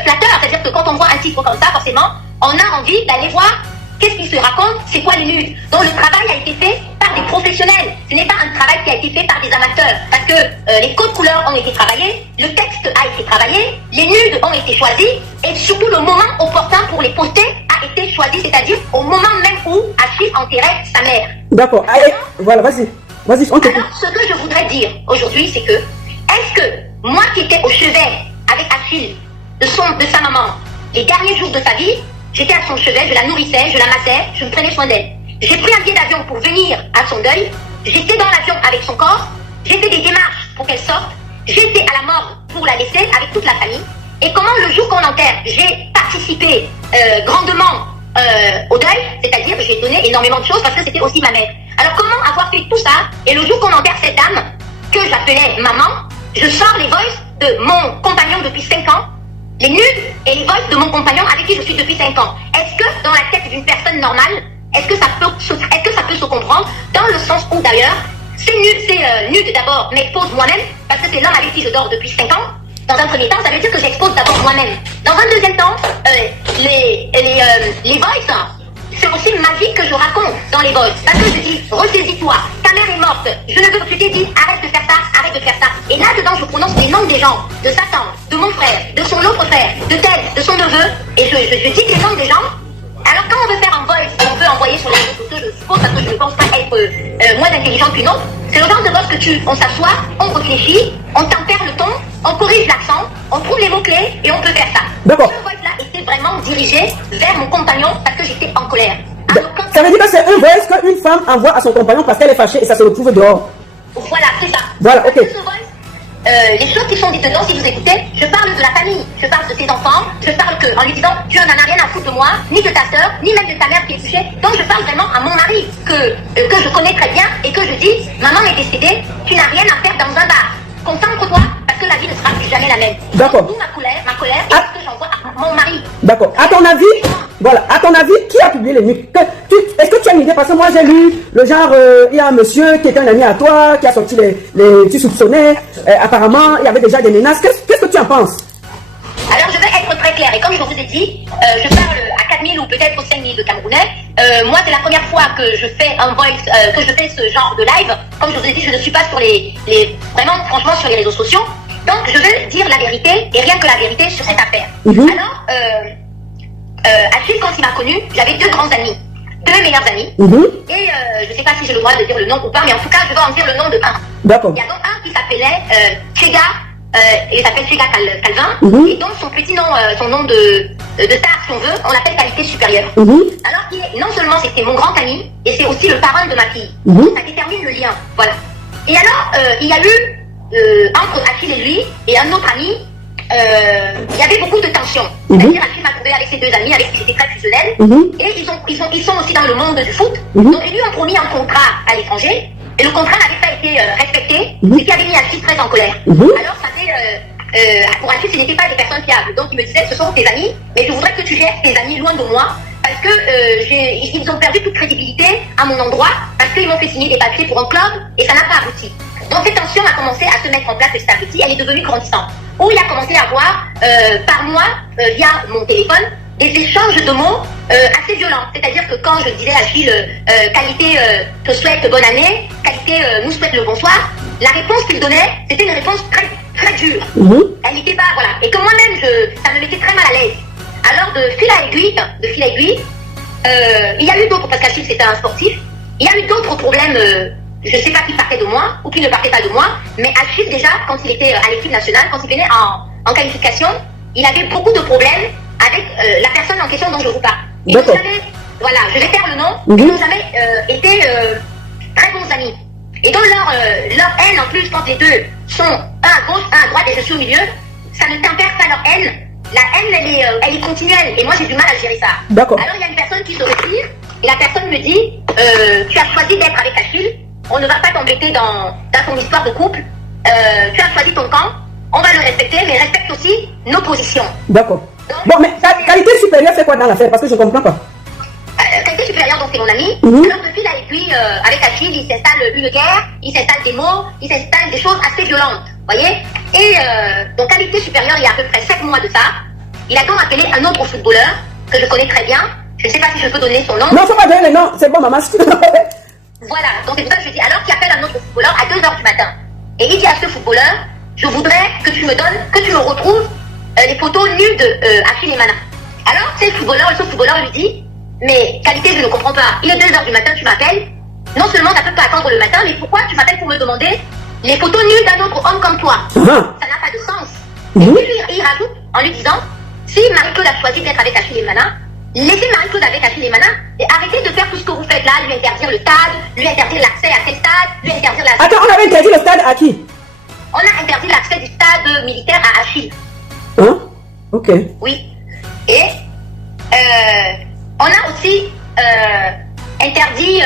flatteur, c'est-à-dire que quand on voit un titre comme ça, forcément, on a envie d'aller voir qu'est-ce qui se raconte, c'est quoi les nudes. Donc le travail a été fait par des professionnels. Ce n'est pas un travail qui a été fait par des amateurs. Parce que les codes couleurs ont été travaillés, le texte a été travaillé, les nudes ont été choisis, et surtout le moment opportun pour les poster a été choisi, c'est-à-dire au moment même où Achille enterrait sa mère. D'accord. Allez, voilà, vas-y. Vas-y, on t'écoute. Alors, ce que je voudrais dire aujourd'hui, c'est que, est-ce que moi qui étais au chevet avec Achille, de sa maman, les derniers jours de sa vie, j'étais à son chevet, je la nourrissais, je la massais, je me prenais soin d'elle. J'ai pris un billet d'avion pour venir à son deuil, j'étais dans l'avion avec son corps, j'ai fait des démarches pour qu'elle sorte, j'étais à la morgue pour la laisser avec toute la famille, Et comment le jour qu'on l'enterre, j'ai participé grandement au deuil, c'est-à-dire j'ai donné énormément de choses parce que c'était aussi ma mère. Alors comment avoir fait tout ça et le jour qu'on enterre cette dame que j'appelais maman, je sors les voices de mon compagnon depuis 5 ans, les nudes et les voices de mon compagnon avec qui je suis depuis 5 ans. Est-ce que dans la tête d'une personne normale, est-ce que ça peut se comprendre dans le sens où d'ailleurs ces nudes d'abord m'exposent moi-même parce que c'est l'homme avec qui je dors depuis 5 ans. Dans un premier temps, ça veut dire que j'expose d'abord moi-même. Dans un deuxième temps, les voices, c'est aussi ma vie que je raconte dans les voices. Parce que je dis, ressaisis-toi, ta mère est morte, je ne veux que tu t'es dit, arrête de faire ça, arrête de faire ça. Et là-dedans, je prononce les noms des gens, de Satan, de mon frère, de son autre frère, de tel, de son neveu, et je dis les noms des gens. Alors quand on veut faire un voice, on veut envoyer sur les réseaux sociaux, je suppose parce que je ne pense pas être moins intelligente qu'une autre, c'est le genre de voice que on s'assoit, on réfléchit, on tempère le ton, on corrige l'accent, on trouve les mots-clés et on peut faire ça. D'accord. Ce voice-là était vraiment dirigé vers mon compagnon parce que j'étais en colère. Alors, ça veut dire que c'est un voice qu'une femme envoie à son compagnon parce qu'elle est fâchée et ça se retrouve dehors. Voilà, c'est ça. Voilà, ok. Les choses qui sont dites dedans, si vous écoutez, je parle de la famille, je parle de ses enfants, je parle en lui disant, tu n'en as rien à foutre de moi, ni de ta soeur, ni même de ta mère qui est touchée. Donc je parle vraiment à mon mari, que je connais très bien, et que je dis, maman est décédée, tu n'as rien à faire dans un bar. Concentre-toi, parce que la vie ne sera plus jamais la même. D'accord. D'où ma colère, et ce que j'envoie à mon mari. D'accord. À ton avis, voilà, à ton avis, qui a publié les nudes? Est-ce que tu as une idée? Parce que moi j'ai lu le genre, il y a un monsieur qui était un ami à toi, qui a sorti tu soupçonnais, apparemment il y avait déjà des menaces. Qu'est-ce que tu en penses? Alors je vais être très claire, et comme je vous ai dit, je parle à 4000 ou peut-être aux 5000 de Camerounais. Moi c'est la première fois que je fais un voice, que je fais ce genre de live. Comme je vous ai dit, je ne suis pas sur vraiment franchement sur les réseaux sociaux. Donc je vais dire la vérité, et rien que la vérité sur cette affaire. Alors, Achille, quand il m'a connu, j'avais 2 grands amis, 2 meilleurs amis. Et je ne sais pas si j'ai le droit de dire le nom ou pas, mais en tout cas je vais en dire le nom de un. D'accord. Il y a donc un qui s'appelait Chega. Il s'appelle Chega Calvin, et donc son petit nom, son nom de star, si on veut, on l'appelle qualité supérieure. Alors non seulement c'était mon grand ami, et c'est aussi le parrain de ma fille. Ça détermine le lien, voilà. Et alors, il y a eu, entre Achille et lui, et un autre ami, il y avait beaucoup de tensions. C'est-à-dire, Achille m'a trouvé avec ses 2 amis, avec qui j'étais très fusionnelle, et ils sont aussi dans le monde du foot. Donc ils lui ont promis un contrat à l'étranger, et le contrat n'avait pas été respecté, ce qui avait mis Achille très en colère. Alors ça fait, pour Achille, ce n'étaient pas des personnes fiables. Donc il me disait, ce sont tes amis, mais je voudrais que tu gères tes amis loin de moi, parce que ils ont perdu toute crédibilité à mon endroit, parce qu'ils m'ont fait signer des papiers pour un club, et ça n'a pas abouti. Donc cette tension a commencé à se mettre en place petit à petit, elle est devenue grandissante. Où il a commencé à avoir, par mois, via mon téléphone, des échanges de mots assez violents. C'est-à-dire que quand je disais à Achille, qualité te souhaite bonne année, qualité nous souhaite le bonsoir, la réponse qu'il donnait, c'était une réponse très, très dure. Elle n'était pas, voilà. Et que moi-même, ça me mettait très mal à l'aise. Alors de fil à aiguille, il y a eu d'autres, parce qu'Achille c'était un sportif, il y a eu d'autres problèmes, je ne sais pas qui partait de moi ou qui ne partait pas de moi, mais Achille déjà, quand il était à l'équipe nationale, quand il venait en qualification, il avait beaucoup de problèmes avec la personne en question dont je vous parle. Ils n'ont jamais, voilà, je vais faire le nom, ils n'ont jamais été très bons amis. Et donc leur haine, en plus, quand les deux sont un à gauche, un à droite et je suis au milieu, ça ne tempère pas leur haine. La haine, elle est continuelle, et moi j'ai du mal à gérer ça. D'accord. Alors il y a une personne qui se retire, et la personne me dit, tu as choisi d'être avec Achille, on ne va pas t'embêter dans ton histoire de couple, tu as choisi ton camp, on va le respecter, mais respecte aussi nos positions. D'accord. Bon, mais qualité supérieure, c'est quoi dans l'affaire? Parce que je ne comprends pas. Qualité supérieure, donc c'est mon ami. Alors depuis là, et puis avec Achille, il s'installe une guerre, il s'installe des mots, il s'installe des choses assez violentes, voyez. Et donc qualité supérieure, il y a à peu près 7 mois de ça, il a donc appelé un autre footballeur que je connais très bien. Je ne sais pas si je peux donner son nom. Non, il ne faut pas donner le nom, c'est bon, maman. Voilà, donc c'est pour ça que je dis, alors qu'il appelle un autre footballeur à 2h du matin. Et il dit à ce footballeur, je voudrais que tu me donnes, que tu me retrouves les photos nues de Achille et Mana. Alors, ce footballeur lui dit, mais qualité, je ne comprends pas. Il est 2h du matin, tu m'appelles. Non seulement ça peut pas attendre le matin, mais pourquoi tu m'appelles pour me demander les photos nues d'un autre homme comme toi? Ça n'a pas de sens. Et puis il rajoute en lui disant, si Marie-Claude a choisi d'être avec Achille et Mana, laissez Marie-Claude avec Achille et Mana et arrêtez de faire tout ce que vous faites là, lui interdire le stade, lui interdire l'accès à tel stade, lui interdire la... Attends, on avait interdit le stade à qui? On a interdit l'accès du stade militaire à Achille. Hein? Ok. Oui. Et on a aussi interdit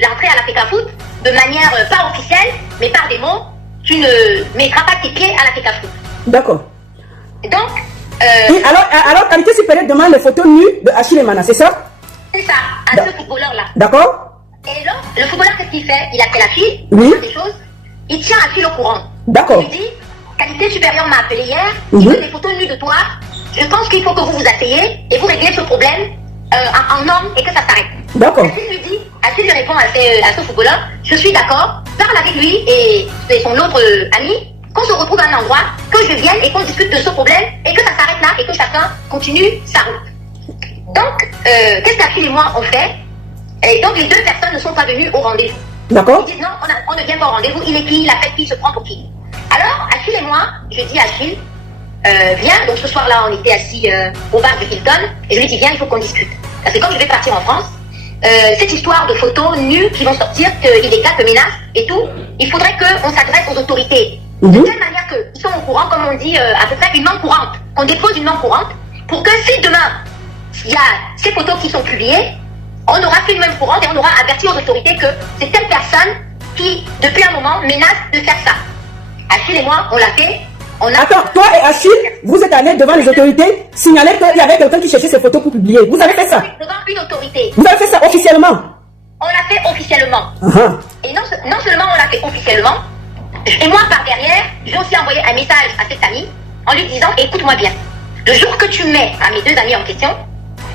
l'entrée à la FECAFOOT de manière pas officielle, mais par des mots. Tu ne mettras pas tes pieds à la FECAFOOT. D'accord. Donc. Et alors, qualité supérieure demande les photos nues de Achille Emana, c'est ça? C'est ça, à ce footballeur-là. D'accord. Et là, le footballeur, qu'est-ce qu'il fait? Il appelle Achille, oui. Des choses. Il tient Achille au courant. D'accord. Il lui dit, qualité supérieure m'a appelé hier, il veut des photos nues de toi. Je pense qu'il faut que vous vous asseyez et vous réglez ce problème en homme et que ça s'arrête. D'accord. Achille lui répond à ce footballeur, je suis d'accord, parle avec lui et son autre ami, qu'on se retrouve à un endroit, que je vienne et qu'on discute de ce problème et que ça s'arrête là et que chacun continue sa route. Donc, qu'est-ce qu'Achille et moi on fait? Et donc les deux personnes ne sont pas venues au rendez-vous. D'accord. Ils disent non, on ne vient pas au rendez-vous, il est qui, il appelle qui, il se prend pour qui. Alors, Achille et moi, je dis à Achille, viens, donc ce soir-là on était assis au bar du Hilton, et je lui dis viens, il faut qu'on discute. Parce que comme je vais partir en France, cette histoire de photos nues qui vont sortir, qu'il éclate, que menace et tout, il faudrait qu'on s'adresse aux autorités. De telle manière qu'ils sont au courant, comme on dit, à peu près une main courante, qu'on dépose une main courante, pour que si demain, il y a ces photos qui sont publiées, on aura fait une main courante et on aura averti aux autorités que c'est telle personne qui, depuis un moment, menace de faire ça. Achille et moi, on l'a fait. Attends, toi et Achille, vous êtes allés devant les autorités signaler qu'il y avait quelqu'un qui cherchait ces photos pour publier. Vous avez fait ça? Devant une autorité. Vous avez fait ça officiellement? On l'a fait officiellement. Et non seulement on l'a fait officiellement, et moi par derrière, j'ai aussi envoyé un message à cet ami en lui disant, écoute-moi bien, le jour que tu mets à mes deux amis en question,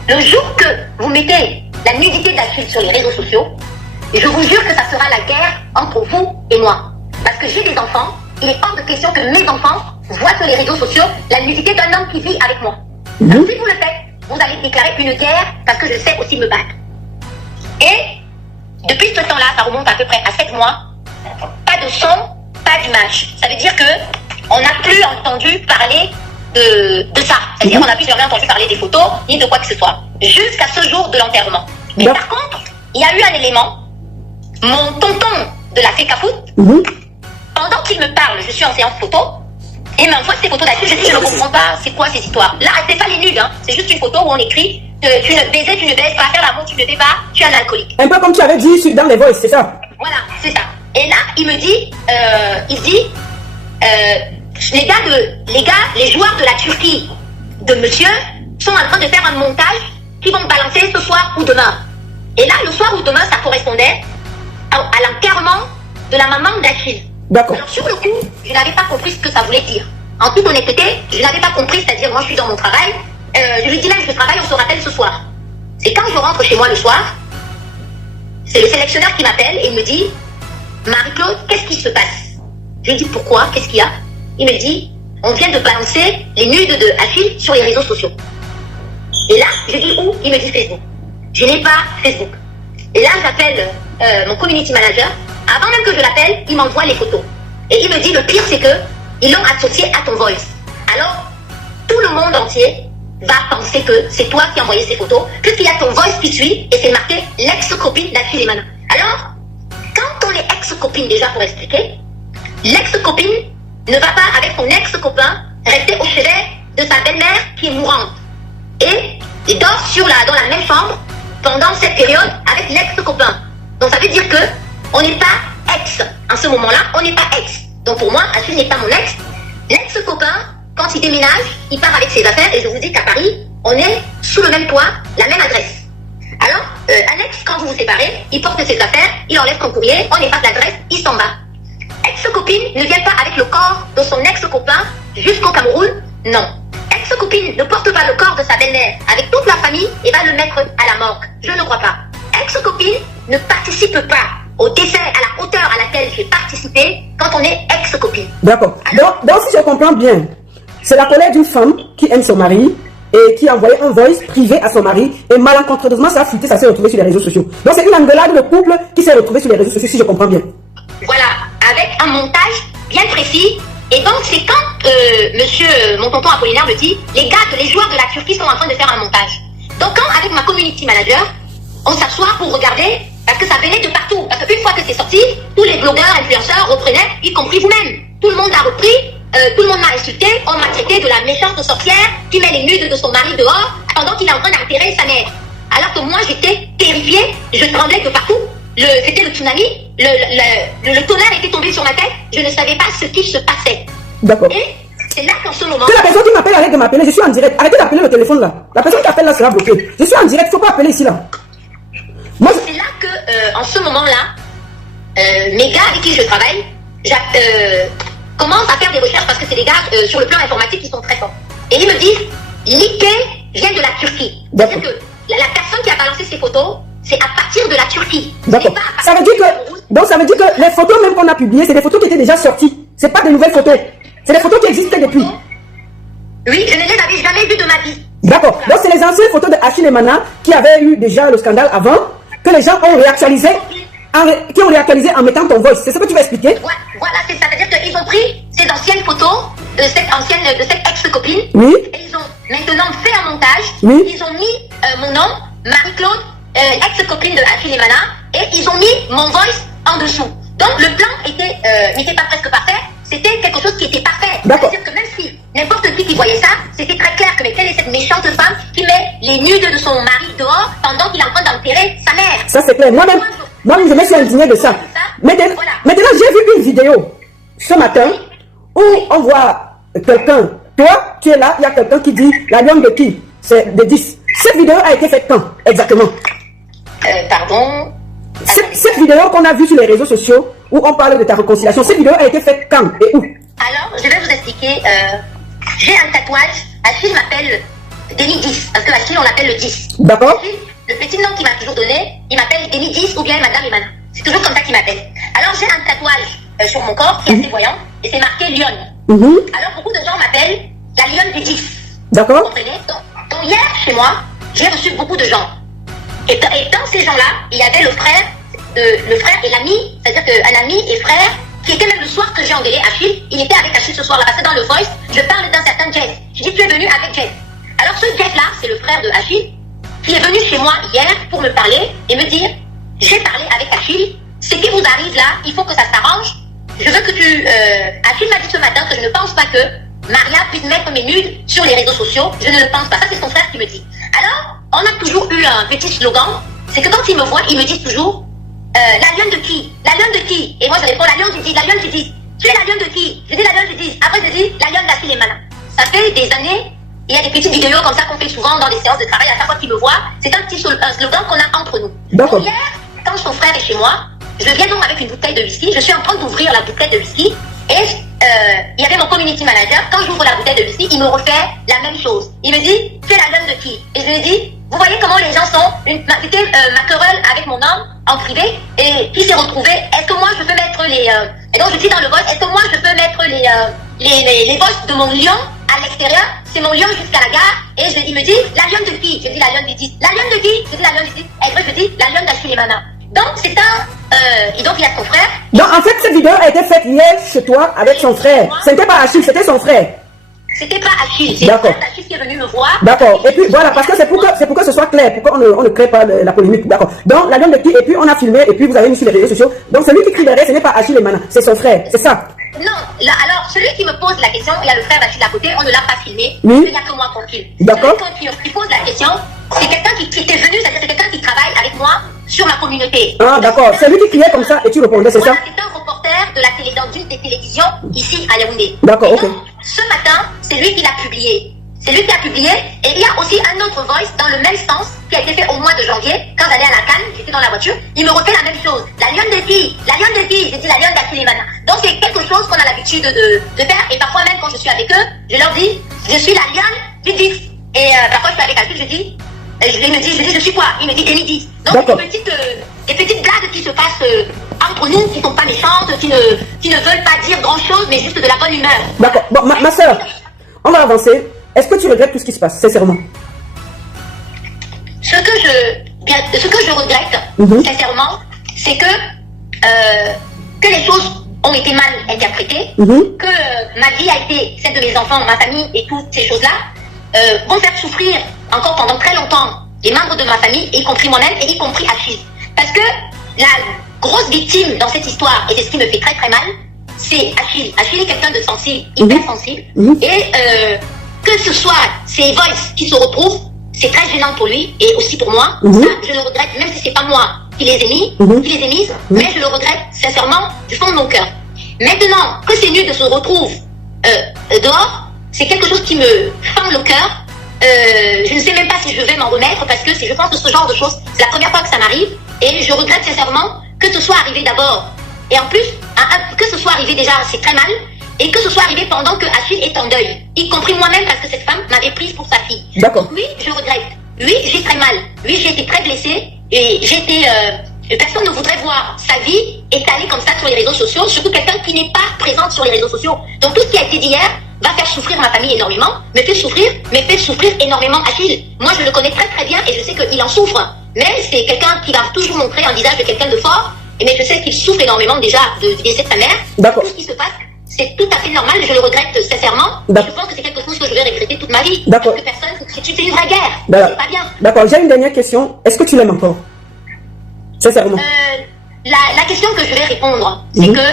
le jour que vous mettez la nudité d'Achille sur les réseaux sociaux, je vous jure que ça sera la guerre entre vous et moi. Parce que j'ai des enfants, il est hors de question que mes enfants voient sur les réseaux sociaux la nudité d'un homme qui vit avec moi. Alors, si vous le faites, vous allez déclarer une guerre parce que je sais aussi me battre. Et depuis ce temps-là, ça remonte à peu près à 7 mois, pas de son, pas d'image. Ça veut dire que on n'a plus entendu parler de ça. C'est-à-dire qu'on n'a plus jamais entendu parler des photos, ni de quoi que ce soit. Jusqu'à ce jour de l'enterrement. Mais par contre, il y a eu un élément. Mon tonton de la FECAFOOT, pendant qu'il me parle, je suis en séance photo, et il m'envoie ces photos d'Achille. Je dis, je ne comprends pas, c'est quoi ces histoires? Là, c'est pas les nudes, hein. C'est juste une photo où on écrit, tu ne baisais, tu ne baises pas, faire l'amour, tu ne fais pas, tu es un alcoolique. Un peu comme tu avais dit dans les voices, c'est ça? Voilà, c'est ça. Et là, il me dit, les joueurs de la Turquie de monsieur sont en train de faire un montage qu'ils vont balancer ce soir ou demain. Et là, le soir ou demain, ça correspondait à l'enterrement de la maman d'Achille. D'accord. Alors sur le coup, je n'avais pas compris ce que ça voulait dire. En toute honnêteté, je n'avais pas compris, c'est-à-dire moi je suis dans mon travail, je lui dis même je travaille, on se rappelle ce soir. Et quand je rentre chez moi le soir, c'est le sélectionneur qui m'appelle et il me dit, Marie-Claude, qu'est-ce qui se passe? Je lui dis pourquoi, qu'est-ce qu'il y a? Il me dit, on vient de balancer les nudes de Achille sur les réseaux sociaux. Et là, je dis où? Il me dit Facebook. Je n'ai pas Facebook. Et là, j'appelle mon community manager. Avant même que je l'appelle, il m'envoie les photos. Et il me dit, le pire, c'est que ils l'ont associé à ton voice. Alors, tout le monde entier va penser que c'est toi qui as envoyé ces photos, puisqu'il y a ton voice qui suit, et c'est marqué l'ex-copine d'Achille Emana. Alors, quand on est ex-copine, déjà pour expliquer, l'ex-copine ne va pas avec son ex-copain rester au chevet de sa belle-mère qui est mourante. Et il dort dans la même chambre pendant cette période avec l'ex-copain. Donc ça veut dire que on n'est pas ex. En ce moment-là, on n'est pas ex. Donc pour moi, Achille n'est pas mon ex. L'ex-copain, quand il déménage, il part avec ses affaires et je vous dis qu'à Paris, on est sous le même toit, la même adresse. Alors, un ex, quand vous vous séparez, il porte ses affaires, il enlève son courrier, on efface l'adresse, il s'en va. Ex-copine ne vient pas avec le corps de son ex-copain jusqu'au Cameroun, non. Ex-copine ne porte pas le corps de sa belle-mère avec toute la famille et va le mettre à la morgue. Je ne crois pas. Ex-copine ne participe pas au décès à la hauteur à laquelle j'ai participé quand on est ex-copine. D'accord. Donc si je comprends bien, c'est la colère d'une femme qui aime son mari et qui a envoyé un voice privé à son mari et malencontreusement ça a fuité, ça s'est retrouvé sur les réseaux sociaux. Donc c'est une engueulade de couple qui s'est retrouvée sur les réseaux sociaux si je comprends bien. Voilà, avec un montage bien précis. Et donc c'est quand mon tonton Apollinaire me dit, les joueurs de la Turquie sont en train de faire un montage. Donc quand avec ma community manager, on s'assoit pour regarder, parce que ça venait de partout. Parce qu'une fois que c'est sorti, tous les blogueurs, influenceurs reprenaient, y compris vous-même. Tout le monde a repris tout le monde m'a insulté, on m'a traité de la méchante sorcière qui met les nudes de son mari dehors pendant qu'il est en train d'enterrer sa mère. Alors que moi j'étais terrifiée, je tremblais de partout. C'était le tsunami, le tonnerre était tombé sur ma tête, je ne savais pas ce qui se passait. D'accord. Et c'est là qu'en ce moment... Que la personne qui m'appelle arrête de m'appeler, je suis en direct. Arrêtez d'appeler le téléphone là. La personne qui appelle là sera bloquée. Je suis en direct, il ne faut pas appeler ici là. Moi, c'est là que, en ce moment-là, mes gars avec qui je travaille, commencent à faire des recherches parce que c'est des gars sur le plan informatique qui sont très forts. Et ils me disent, Liké vient de la Turquie. C'est-à-dire que la personne qui a balancé ces photos, c'est à partir de la Turquie. D'accord. Ça veut dire que les photos même qu'on a publiées, c'est des photos qui étaient déjà sorties. C'est pas des nouvelles photos. C'est des photos qui existaient depuis. Oui, je ne les avais jamais vues de ma vie. D'accord. Donc c'est les anciennes photos de Achille et Mana qui avaient eu déjà le scandale avant, que les gens ont réactualisé, en mettant ton voice. C'est ce que tu vas expliquer? Ouais, voilà, c'est ça. C'est-à-dire qu'ils ont pris ces anciennes photos de cette ex-copine. Oui. Et ils ont maintenant fait un montage. Oui. Ils ont mis mon nom, Marie-Claude, ex-copine de Achille et Mana, et ils ont mis mon voice en dessous. Donc le plan n'était pas presque parfait, c'était quelque chose qui était parfait. C'est-à-dire que même si n'importe qui voyait ça, c'était très clair que mais quelle est cette méchante femme qui met les nudes de son mari dehors pendant qu'il est en train d'enterrer sa mère. Ça c'est clair. Moi-même, je me suis indignée de ça. Maintenant, j'ai vu une vidéo ce matin où on voit quelqu'un. Toi, tu es là, il y a quelqu'un qui dit la lionne de qui? C'est de 10. Cette vidéo a été faite quand exactement? Pardon. Cette vidéo qu'on a vue sur les réseaux sociaux où on parle de ta réconciliation, cette vidéo a été faite quand et où? Alors, je vais vous expliquer. J'ai un tatouage. Achille m'appelle Denis 10, parce que Achille, on l'appelle le 10. D'accord. Le petit nom qu'il m'a toujours donné, il m'appelle Denis 10 ou bien Madame Emana. C'est toujours comme ça qu'il m'appelle. Alors, j'ai un tatouage sur mon corps qui est assez voyant et c'est marqué lionne. Alors, beaucoup de gens m'appellent la lionne du 10. D'accord. Vous comprenez? Donc, hier, chez moi, j'ai reçu beaucoup de gens. Et dans ces gens-là, il y avait le frère et l'ami, c'est-à-dire qu'un ami et frère, qui était même le soir que j'ai engueulé Achille, il était avec Achille ce soir-là, parce que dans le voice, je parle d'un certain Jess. Je dis, tu es venu avec Jess. Alors ce Jess-là, c'est le frère de Achille, qui est venu chez moi hier pour me parler et me dire, j'ai parlé avec Achille, ce qui vous arrive là, il faut que ça s'arrange. Je veux que tu... Achille m'a dit ce matin que je ne pense pas que Maria puisse mettre mes nudes sur les réseaux sociaux. Je ne le pense pas. Ça, c'est son frère qui me dit. Alors, on a toujours eu un petit slogan. C'est que quand ils me voient, ils me disent toujours la lionne de qui? La lionne de qui? Et moi, je réponds la lionne du 10, la lionne du 10. Tu es la lionne de qui? Je dis la lionne du 10. Après, je dis la lionne d'Achille et Mana. Ça fait des années. Il y a des petites vidéos comme ça qu'on fait souvent dans des séances de travail. À chaque fois qu'ils me voient, c'est un petit slogan qu'on a entre nous. D'accord. Hier, quand son frère est chez moi, je viens donc avec une bouteille de whisky. Je suis en train d'ouvrir la bouteille de whisky. Et il y avait mon community manager. Quand j'ouvre la bouteille de whisky, il me refait la même chose. Il me dit, tu es la lionne de qui? Et je lui dis, vous voyez comment les gens sont. C'était ma querelle avec mon homme en privé et qui s'est retrouvé. Est-ce que moi je peux mettre les... et donc je dis dans le voice, est-ce que moi je peux mettre les voices de mon lion à l'extérieur? C'est mon lion jusqu'à la gare. Et il me dit, la lionne de qui? Je dis la lionne du 10. La lionne de qui? Je dis la lionne du 10. Et après je dis, la lionne d'Achille et Mana. Donc c'est un... et donc il y a son frère. Donc en fait cette vidéo a été faite hier chez toi avec son frère. Ce n'était pas Achille, c'était son frère. C'était pas Achille, c'est Achille qui est venu me voir. D'accord. Et puis voilà, parce que c'est pour que ce soit clair, pourquoi on ne crée pas la polémique. D'accord. Donc la lionne de qui? Et puis on a filmé, et puis vous avez mis sur les réseaux sociaux. Donc celui qui crie derrière, ce n'est pas Achille et Mana, c'est son frère, c'est ça? Non, là, alors celui qui me pose la question, il y a le frère d'Achille à côté, on ne l'a pas filmé. Oui. Il n'y a que moi tranquille. D'accord. Celui qui pose la question, c'est quelqu'un qui était venu, c'est-à-dire c'est quelqu'un qui travaille avec moi sur ma communauté. Ah d'accord, c'est lui qui criait comme ça et tu répondais, c'est ça? C'est un reporter de la d'une des télévisions ici à Yaoundé. D'accord, ok. Ce matin, c'est lui qui l'a publié. C'est lui qui a publié. Et il y a aussi un autre voice dans le même sens qui a été fait au mois de janvier. Quand j'allais à la Cannes, j'étais dans la voiture. Il me refait la même chose. La lionne de qui? La lionne de qui? J'ai dit la lionne d'Achille et Mana. Donc c'est quelque chose qu'on a l'habitude de faire. Et parfois même quand je suis avec eux, je leur dis, je suis la lionne du 10. Et parfois je suis avec Achille, je dis, je suis quoi? Il me dit Denis 10. Donc des petites blagues qui se passent entre nous, qui ne sont pas méchantes, qui ne veulent pas dire grand chose, mais juste de la bonne humeur. D'accord. Bon, ma soeur, on va avancer. Est-ce que tu regrettes tout ce qui se passe, sincèrement? Ce que je regrette, sincèrement, c'est que les choses ont été mal interprétées, que ma vie a été celle de mes enfants, ma famille et toutes ces choses-là vont faire souffrir encore pendant très longtemps les membres de ma famille, y compris moi-même et y compris Achille. Parce que la grosse victime dans cette histoire, et c'est ce qui me fait très très mal, c'est Achille. Achille est quelqu'un de sensible, hyper sensible. Et que ce soit ses voices qui se retrouvent, c'est très gênant pour lui et aussi pour moi. Ça, je le regrette, même si c'est pas moi qui les ai mis, qui les ai mises, mais je le regrette sincèrement du fond de mon cœur. Maintenant que ces nudes se retrouvent dehors, c'est quelque chose qui me fend le cœur. Je ne sais même pas si je vais m'en remettre parce que je pense que ce genre de choses, c'est la première fois que ça m'arrive et je regrette sincèrement que ce soit arrivé d'abord. Et en plus, que ce soit arrivé déjà, c'est très mal. Et que ce soit arrivé pendant que Achille est en deuil, y compris moi-même parce que cette femme m'avait prise pour sa fille. D'accord. Oui, je regrette. Oui, j'ai très mal. Oui, j'ai été très blessée et personne ne voudrait voir sa vie étalée comme ça sur les réseaux sociaux, surtout quelqu'un qui n'est pas présente sur les réseaux sociaux. Donc tout ce qui a été dit hier va faire souffrir ma famille énormément, me fait souffrir énormément Achille. Moi, je le connais très très bien et je sais qu'il en souffre. Mais c'est quelqu'un qui va toujours montrer un visage de quelqu'un de fort. Mais je sais qu'il souffre énormément déjà du décès de sa mère. D'accord. Tout ce qui se passe, c'est tout à fait normal, je le regrette sincèrement. Je pense que c'est quelque chose que je vais regretter toute ma vie. D'accord. Parce que personne, c'est une vraie guerre. C'est pas bien. D'accord, j'ai une dernière question. Est-ce que tu l'aimes encore? Sincèrement. La question que je vais répondre, c'est que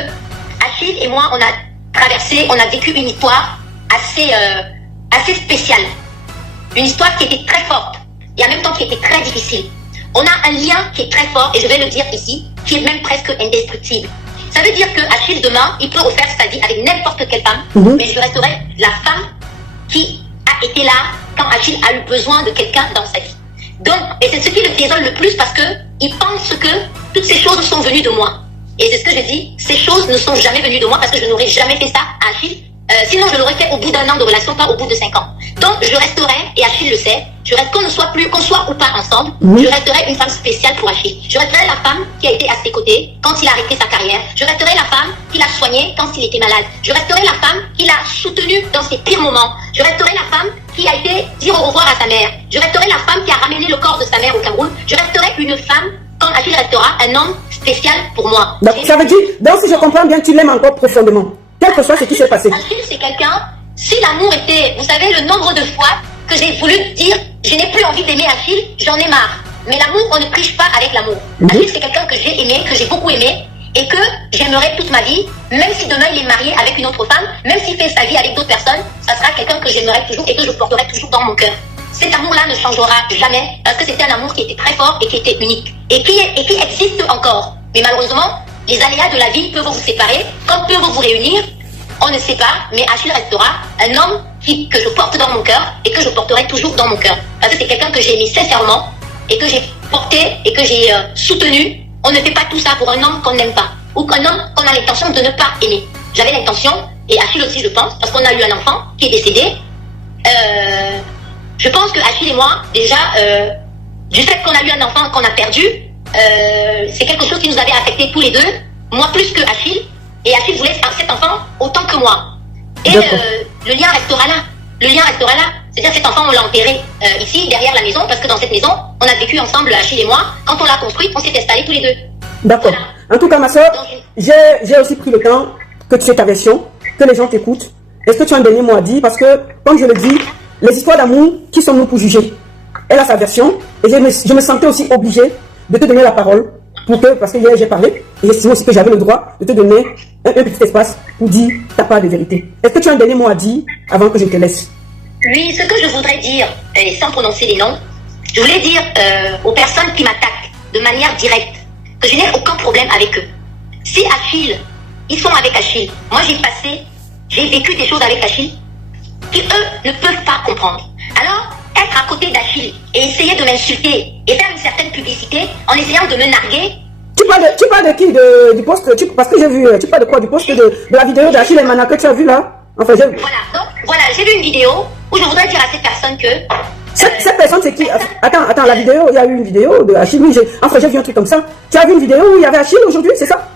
Achille et moi, on a vécu une histoire assez spéciale. Une histoire qui était très forte et en même temps qui était très difficile. On a un lien qui est très fort, et je vais le dire ici, qui est même presque indestructible. Ça veut dire que Achille, demain, il peut refaire sa vie avec n'importe quelle femme, mais je resterai la femme qui a été là quand Achille a eu besoin de quelqu'un dans sa vie. Donc, et c'est ce qui le désole le plus parce que il pense que toutes ces choses sont venues de moi. Et c'est ce que je dis, ces choses ne sont jamais venues de moi parce que je n'aurais jamais fait ça à Achille. Sinon, je l'aurais fait au bout d'1 an de relation, pas au bout de 5 ans. Donc, je resterai, et Achille le sait, qu'on soit ou pas ensemble, je resterai une femme spéciale pour Achille. Je resterai la femme qui a été à ses côtés quand il a arrêté sa carrière. Je resterai la femme qui l'a soigné quand il était malade. Je resterai la femme qui l'a soutenu dans ses pires moments. Je resterai la femme qui a été dire au revoir à sa mère. Je resterai la femme qui a ramené le corps de sa mère au Cameroun. Je resterai une femme quand Achille restera un homme spécial pour moi. Donc, ça veut dire, donc si je comprends bien, tu l'aimes encore profondément. Quel que soit ce qui s'est passé. Achille, c'est quelqu'un, si l'amour était, vous savez, le nombre de fois que j'ai voulu dire, je n'ai plus envie d'aimer Achille, j'en ai marre. Mais l'amour, on ne triche pas avec l'amour. Achille, c'est quelqu'un que j'ai aimé, que j'ai beaucoup aimé, et que j'aimerai toute ma vie, même si demain il est marié avec une autre femme, même s'il fait sa vie avec d'autres personnes, ça sera quelqu'un que j'aimerai toujours et que je porterai toujours dans mon cœur. Cet amour-là ne changera jamais, parce que c'était un amour qui était très fort et qui était unique, et qui existe encore. Mais malheureusement, les aléas de la vie peuvent vous séparer, comme peuvent vous réunir. On ne sait pas, mais Achille restera un homme que je porte dans mon cœur et que je porterai toujours dans mon cœur. Parce que c'est quelqu'un que j'ai aimé sincèrement et que j'ai porté et que j'ai soutenu. On ne fait pas tout ça pour un homme qu'on n'aime pas ou qu'un homme qu'on a l'intention de ne pas aimer. J'avais l'intention, et Achille aussi je pense, parce qu'on a eu un enfant qui est décédé. Je pense que Achille et moi, déjà, du fait qu'on a eu un enfant qu'on a perdu, c'est quelque chose qui nous avait affecté tous les deux, moi plus que Achille, et Achille voulait cet enfant autant que moi. Et le lien restera là. Le lien restera là. C'est-à-dire cet enfant, on l'a enterré ici, derrière la maison, parce que dans cette maison, on a vécu ensemble, Achille et moi. Quand on l'a construite, on s'est installés tous les deux. D'accord. Voilà. En tout cas, ma soeur, j'ai aussi pris le temps que tu aies ta version, que les gens t'écoutent. Est-ce que tu as un dernier mot à dire? Parce que, comme je le dis, les histoires d'amour, qui sommes-nous pour juger? Elle a sa version, et je me sentais aussi obligée de te donner la parole, parce que hier j'ai parlé, et j'estimais aussi que j'avais le droit de te donner un petit espace pour dire ta part de vérité. Est-ce que tu as un dernier mot à dire avant que je te laisse? Oui, ce que je voudrais dire, sans prononcer les noms, je voulais dire aux personnes qui m'attaquent de manière directe que je n'ai aucun problème avec eux. Si Achille, ils sont avec Achille, moi j'ai vécu des choses avec Achille qui eux ne peuvent pas comprendre. Alors, être à côté d'Achille et essayer de m'insulter et faire une certaine publicité en essayant de me narguer. Tu parles de qui? Du poste, parce que j'ai vu, tu parles de quoi? Du poste de la vidéo d'Achille et Mana que tu as vu là? Enfin, voilà, donc, voilà, j'ai vu une vidéo où je voudrais dire à cette personne que... Cette personne, c'est qui? Attends, la vidéo, il y a eu une vidéo de Achille, oui, j'ai vu un truc comme ça. Tu as vu une vidéo où il y avait Achille aujourd'hui, c'est ça?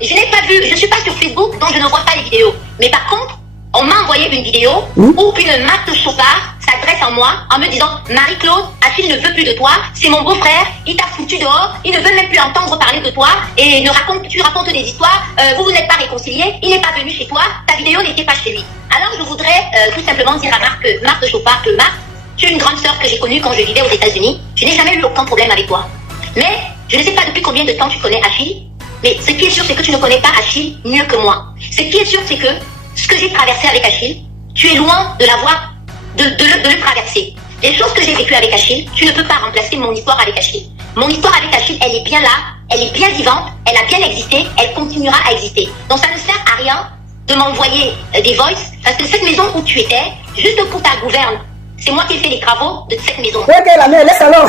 Je n'ai pas vu, je ne suis pas sur Facebook, donc je ne vois pas les vidéos. Mais par contre, on m'a envoyé une vidéo où une Marthe Chopard s'adresse à moi en me disant « Marie-Claude, Achille ne veut plus de toi, c'est mon beau-frère, il t'a foutu dehors, il ne veut même plus entendre parler de toi, et tu racontes des histoires, vous n'êtes pas réconciliés, il n'est pas venu chez toi, ta vidéo n'était pas chez lui. » Alors je voudrais tout simplement dire à Marthe Chopard que Marthe, tu es une grande sœur que j'ai connue quand je vivais aux États-Unis, je n'ai jamais eu aucun problème avec toi. Mais je ne sais pas depuis combien de temps tu connais Achille, Mais ce qui est sûr, c'est que tu ne connais pas Achille mieux que moi. Ce qui est sûr, c'est que ce que j'ai traversé avec Achille, tu es loin de l'avoir, de le traverser. Les choses que j'ai vécues avec Achille, tu ne peux pas remplacer mon histoire avec Achille. Mon histoire avec Achille, elle est bien là, elle est bien vivante, elle a bien existé, elle continuera à exister. Donc ça ne sert à rien de m'envoyer des voices, parce que cette maison où tu étais, juste pour ta gouverne, c'est moi qui ai fait les travaux de cette maison. Ok, la mère, laisse alors.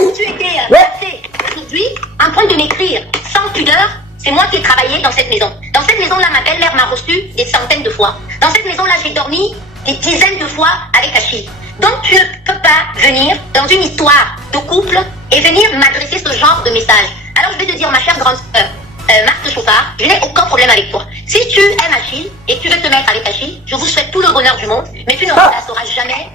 Où tu étais passé aujourd'hui, en train de m'écrire sans pudeur, c'est moi qui ai travaillé dans cette maison. Dans cette maison-là, ma belle-mère m'a reçu des centaines de fois. Dans cette maison-là, j'ai dormi des dizaines de fois avec Achille. Donc tu ne peux pas venir dans une histoire de couple et venir m'adresser ce genre de message. Alors je vais te dire, ma chère grande sœur, Marthe Chopard, je n'ai aucun problème avec toi. Si tu aimes Achille et que tu veux te mettre avec Achille, je vous souhaite tout le bonheur du monde, mais tu ne remplaceras jamais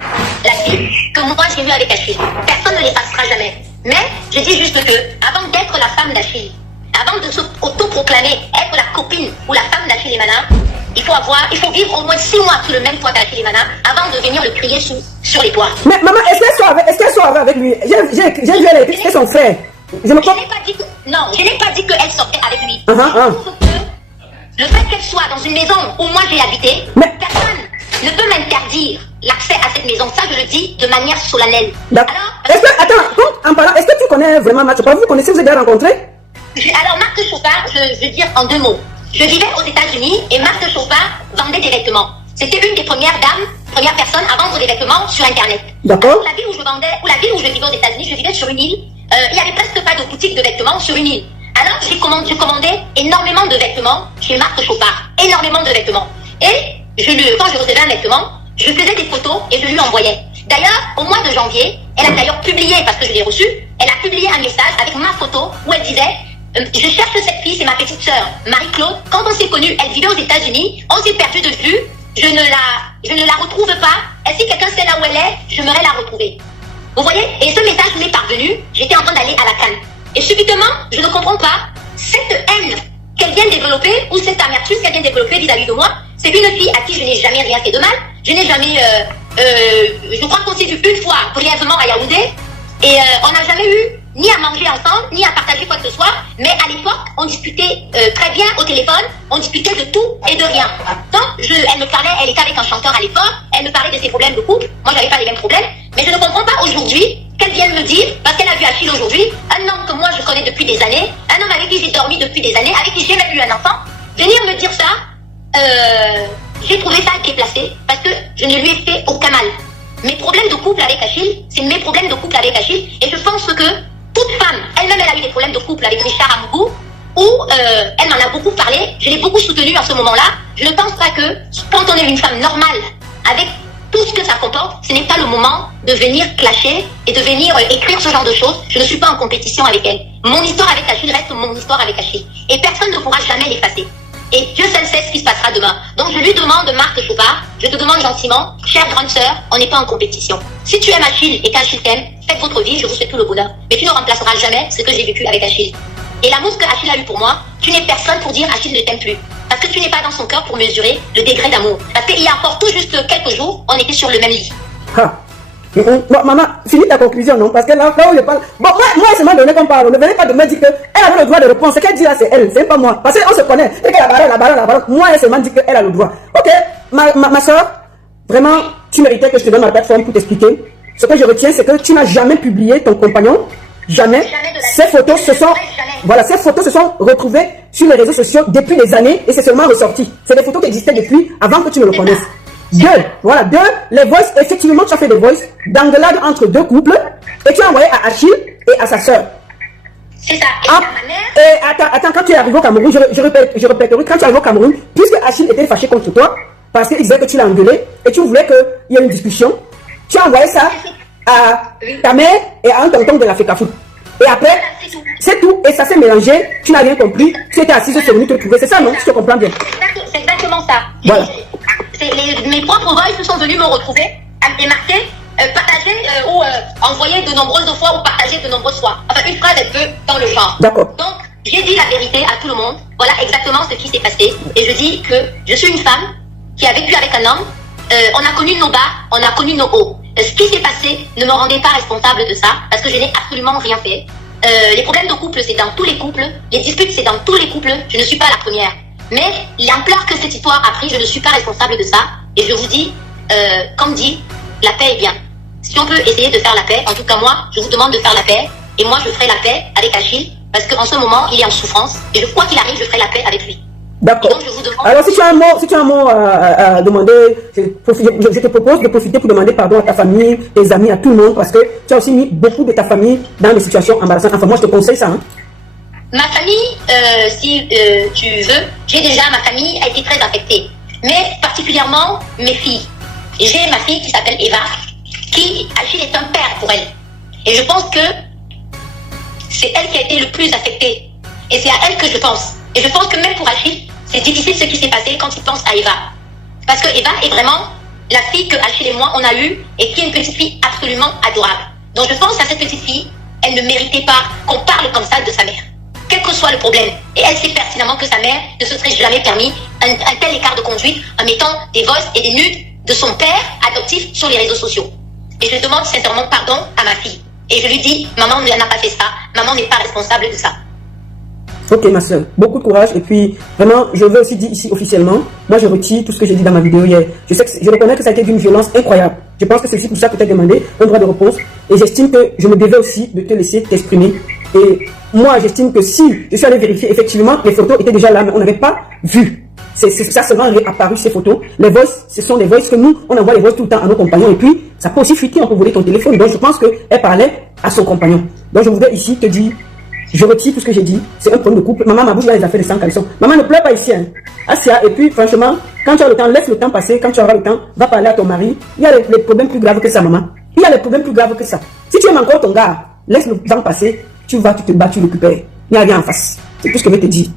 la vie que moi j'ai vue avec Achille. Personne ne l'effacera jamais. Mais je dis juste que, avant d'être la femme d'Achille, avant de se autoproclamer être la copine ou la femme d'Achille Emana, il faut vivre au moins 6 mois sous le même toit qu'Achille Emana avant de venir le crier sur les toits. Mais maman, est-ce qu'elle sortait avec lui? J'ai vu elle écrit, c'est son frère. Je n'ai pas dit que, non, je n'ai pas dit qu'elle sortait avec lui. Le fait qu'elle soit dans une maison où moi j'ai habité, personne ne peut m'interdire l'accès à cette maison. Ça, je le dis de manière solennelle. Alors, est-ce que tu connais vraiment Marthe Chopard? Vous connaissez, vous avez déjà rencontré? Alors, Marthe Chopard, je veux dire en 2 mots. Je vivais aux États-Unis et Marthe Chopard vendait des vêtements. C'était une des premières personnes à vendre des vêtements sur Internet. D'accord. La ville où je vivais aux États-Unis, je vivais sur une île. Il n'y avait presque pas de boutique de vêtements sur une île. Alors, je commandais énormément de vêtements chez Marthe Chopard. Énormément de vêtements. Et quand je recevais un vêtement, je faisais des photos et je lui envoyais. D'ailleurs, au mois de janvier, elle a d'ailleurs publié, parce que je l'ai reçu, elle a publié un message avec ma photo où elle disait je cherche cette fille, c'est ma petite sœur, Marie-Claude. Quand on s'est connus, elle vivait aux États-Unis, on s'est perdu de vue, je ne la retrouve pas. Et si quelqu'un sait là où elle est, j'aimerais la retrouver. Vous voyez? Et ce message m'est parvenu, j'étais en train d'aller à la Cannes. Et subitement, je ne comprends pas, cette haine qu'elle vient développer, ou cette amertume qu'elle vient développer vis-à-vis de moi, c'est une fille à qui je n'ai jamais rien fait de mal. Je n'ai jamais, je crois qu'on s'est vu une fois brièvement à Yaoundé, et on n'a jamais eu ni à manger ensemble, ni à partager quoi que ce soit, mais à l'époque, on discutait très bien au téléphone, on discutait de tout et de rien. Donc, elle me parlait, elle était avec un chanteur à l'époque, elle me parlait de ses problèmes de couple, moi j'avais pas les mêmes problèmes, mais je ne comprends pas aujourd'hui qu'elle vienne me dire, parce qu'elle a vu Achille aujourd'hui, un homme que moi je connais depuis des années, un homme avec qui j'ai dormi depuis des années, avec qui j'ai même eu un enfant, venir me dire ça, j'ai trouvé ça déplacé, parce que je ne lui ai fait aucun mal. Mes problèmes de couple avec Achille, c'est mes problèmes de couple avec Achille, et je pense que toute femme, elle-même elle a eu des problèmes de couple avec Richard Amougou, où elle m'en a beaucoup parlé, je l'ai beaucoup soutenue en ce moment-là. Je ne pense pas que quand on est une femme normale, avec tout ce que ça comporte, ce n'est pas le moment de venir clasher et de venir écrire ce genre de choses. Je ne suis pas en compétition avec elle. Mon histoire avec Achille reste mon histoire avec Achille. Et personne ne pourra jamais l'effacer. Et Dieu seul sait ce qui se passera demain. Donc je lui demande, Marthe Chopard, je te demande gentiment, chère grande sœur, on n'est pas en compétition. Si tu aimes Achille et qu'Achille t'aime, faites votre vie, je vous souhaite tout le bonheur. Mais tu ne remplaceras jamais ce que j'ai vécu avec Achille. Et l'amour que Achille a eu pour moi, tu n'es personne pour dire Achille ne t'aime plus. Parce que tu n'es pas dans son cœur pour mesurer le degré d'amour. Parce qu'il y a encore tout juste quelques jours, on était sur le même lit. Bon, maman, finis ta conclusion, non? Parce que là où je parle. Bon, moi, c'est m'a donné qu'on parle. Ne venez pas de me dire qu'elle avait le droit de répondre. Ce qu'elle dit là, c'est elle, c'est pas moi. Parce qu'on se connaît. Et que la baronne. Moi, elle seulement dit qu'elle a le droit. Ok, ma soeur, vraiment, tu méritais que je te donne ma plateforme pour t'expliquer. Ce que je retiens, c'est que tu n'as jamais publié ton compagnon. Jamais. Ces photos se sont retrouvées sur les réseaux sociaux depuis des années et c'est seulement ressorti. C'est des photos qui existaient depuis avant que tu ne le connaisses. Deux, les voices, effectivement, tu as fait des voices d'engueulade entre deux couples et tu as envoyé à Achille et à sa soeur. C'est ça. Et ma mère. Et attends, quand tu es arrivé au Cameroun, je répéterai, quand tu es arrivé au Cameroun, puisque Achille était fâché contre toi, parce qu'il disait que tu l'as engueulé et tu voulais qu'il y ait une discussion, tu as envoyé ça à ta mère et à un tonton de la FECAFOOT. Et après, c'est tout. Et ça s'est mélangé. Tu n'as rien compris. Tu étais assise sur venu te trouver. C'est ça, non? Si je comprends bien. C'est exactement ça. Voilà. Mes propres voix sont venus me retrouver et marquer, partager ou envoyer de nombreuses fois ou partager de nombreuses fois. Enfin, une phrase un peu dans le genre. D'accord. Donc, j'ai dit la vérité à tout le monde. Voilà exactement ce qui s'est passé. Et je dis que je suis une femme qui a vécu avec un homme. On a connu nos bas, on a connu nos hauts. Ce qui s'est passé ne me rendait pas responsable de ça, parce que je n'ai absolument rien fait. les problèmes de couple, c'est dans tous les couples. Les disputes, c'est dans tous les couples. Je ne suis pas la première. Mais l'ampleur que cette histoire a pris, je ne suis pas responsable de ça. Et je vous dis, comme dit, la paix est bien. Si on peut essayer de faire la paix, en tout cas moi, je vous demande de faire la paix. Et moi, je ferai la paix avec Achille. Parce qu'en ce moment, il est en souffrance. Et quoi qu'il arrive, je ferai la paix avec lui. D'accord. Alors, si tu as un mot à demander, je te propose de profiter pour demander pardon à ta famille, tes amis, à tout le monde, parce que tu as aussi mis beaucoup de ta famille dans des situations embarrassantes. Enfin, moi, je te conseille ça. Hein. Ma famille, si tu veux, ma famille a été très affectée. Mais particulièrement mes filles. J'ai ma fille qui s'appelle Eva, qui, Achille est un père pour elle. Et je pense que c'est elle qui a été le plus affectée. Et c'est à elle que je pense. Et je pense que même pour Achille, c'est difficile ce qui s'est passé quand il pense à Eva. Parce que Eva est vraiment la fille que Achille et moi, on a eue et qui est une petite fille absolument adorable. Donc je pense à cette petite fille, elle ne méritait pas qu'on parle comme ça de sa mère. Quel que soit le problème. Et elle sait pertinemment que sa mère ne se serait jamais permis un tel écart de conduite en mettant des voices et des nudes de son père adoptif sur les réseaux sociaux. Et je demande sincèrement pardon à ma fille. Et je lui dis, maman n'a pas fait ça, maman n'est pas responsable de ça. Ok ma soeur, beaucoup de courage et puis vraiment je veux aussi dire ici officiellement, moi je retire tout ce que j'ai dit dans ma vidéo hier. Je reconnais que ça a été d'une violence incroyable. Je pense que c'est aussi pour ça que tu as demandé un droit de réponse et j'estime que je me devais aussi de te laisser t'exprimer. Et moi j'estime que si je suis allé vérifier, effectivement les photos étaient déjà là mais on n'avait pas vu. C'est ça seulement réapparu ces photos. Les voices, ce sont des voices que nous, on envoie les voices tout le temps à nos compagnons et puis ça peut aussi fuiter, on peut voler ton téléphone. Donc je pense qu'elle parlait à son compagnon. Donc je voudrais ici te dire, je retire tout ce que j'ai dit. C'est un problème de couple. Maman, ma bouche dans les affaires de sang caleçon. Maman, ne pleure pas ici. Hein. Asia, et puis, franchement, quand tu as le temps, laisse le temps passer. Quand tu auras le temps, va parler à ton mari. Il y a les problèmes plus graves que ça, maman. Il y a les problèmes plus graves que ça. Si tu aimes encore ton gars, laisse le temps passer. Tu vas, tu te bats, tu le récupères. Il n'y a rien en face. C'est tout ce que je vais te dire.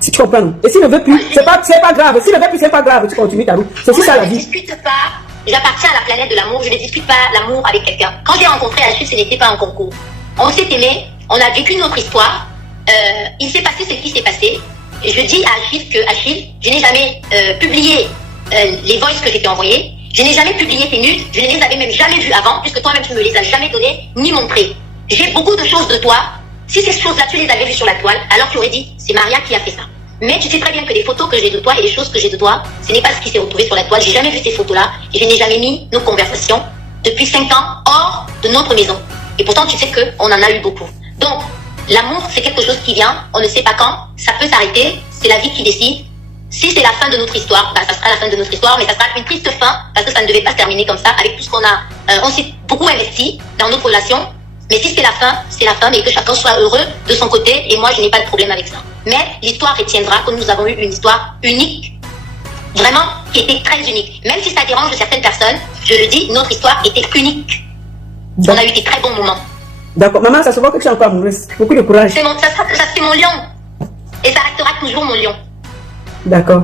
Si tu comprends. Et s'il ne veut plus, c'est pas grave. S'il ne veut plus, c'est pas grave. Tu continues ta route. C'est aussi ça la vie. Je ne discute pas. J'appartiens à la planète de l'amour. Je ne discute pas l'amour avec quelqu'un. Quand j'ai rencontré Achille, ce n'était pas un concours. On s'est aimé. On a vécu notre histoire. Il s'est passé ce qui s'est passé. Et je dis à Achille que, Achille, je n'ai jamais publié les voices que je t'ai envoyées. Je n'ai jamais publié tes nudes. Je ne les avais même jamais vues avant, puisque toi-même tu ne me les as jamais données ni montrées. J'ai beaucoup de choses de toi. Si ces choses-là, tu les avais vues sur la toile, alors tu aurais dit, c'est Maria qui a fait ça. Mais tu sais très bien que les photos que j'ai de toi et les choses que j'ai de toi, ce n'est pas ce qui s'est retrouvé sur la toile. J'ai jamais vu ces photos-là et je n'ai jamais mis nos conversations depuis 5 ans hors de notre maison. Et pourtant, tu sais qu'on en a eu beaucoup. Donc, l'amour, c'est quelque chose qui vient, on ne sait pas quand, ça peut s'arrêter, c'est la vie qui décide. Si c'est la fin de notre histoire, bah, ça sera la fin de notre histoire, mais ça sera une triste fin, parce que ça ne devait pas se terminer comme ça, avec tout ce qu'on a. On s'est beaucoup investi dans notre relation, mais si c'est la fin, mais que chacun soit heureux de son côté, et moi, je n'ai pas de problème avec ça. Mais l'histoire retiendra que nous avons eu une histoire unique, vraiment, qui était très unique. Même si ça dérange certaines personnes, je le dis, notre histoire était unique. On a eu des très bons moments. D'accord, maman, ça se voit que tu es encore amoureuse. Beaucoup de courage. C'est mon lion. Et ça restera toujours mon lion. D'accord.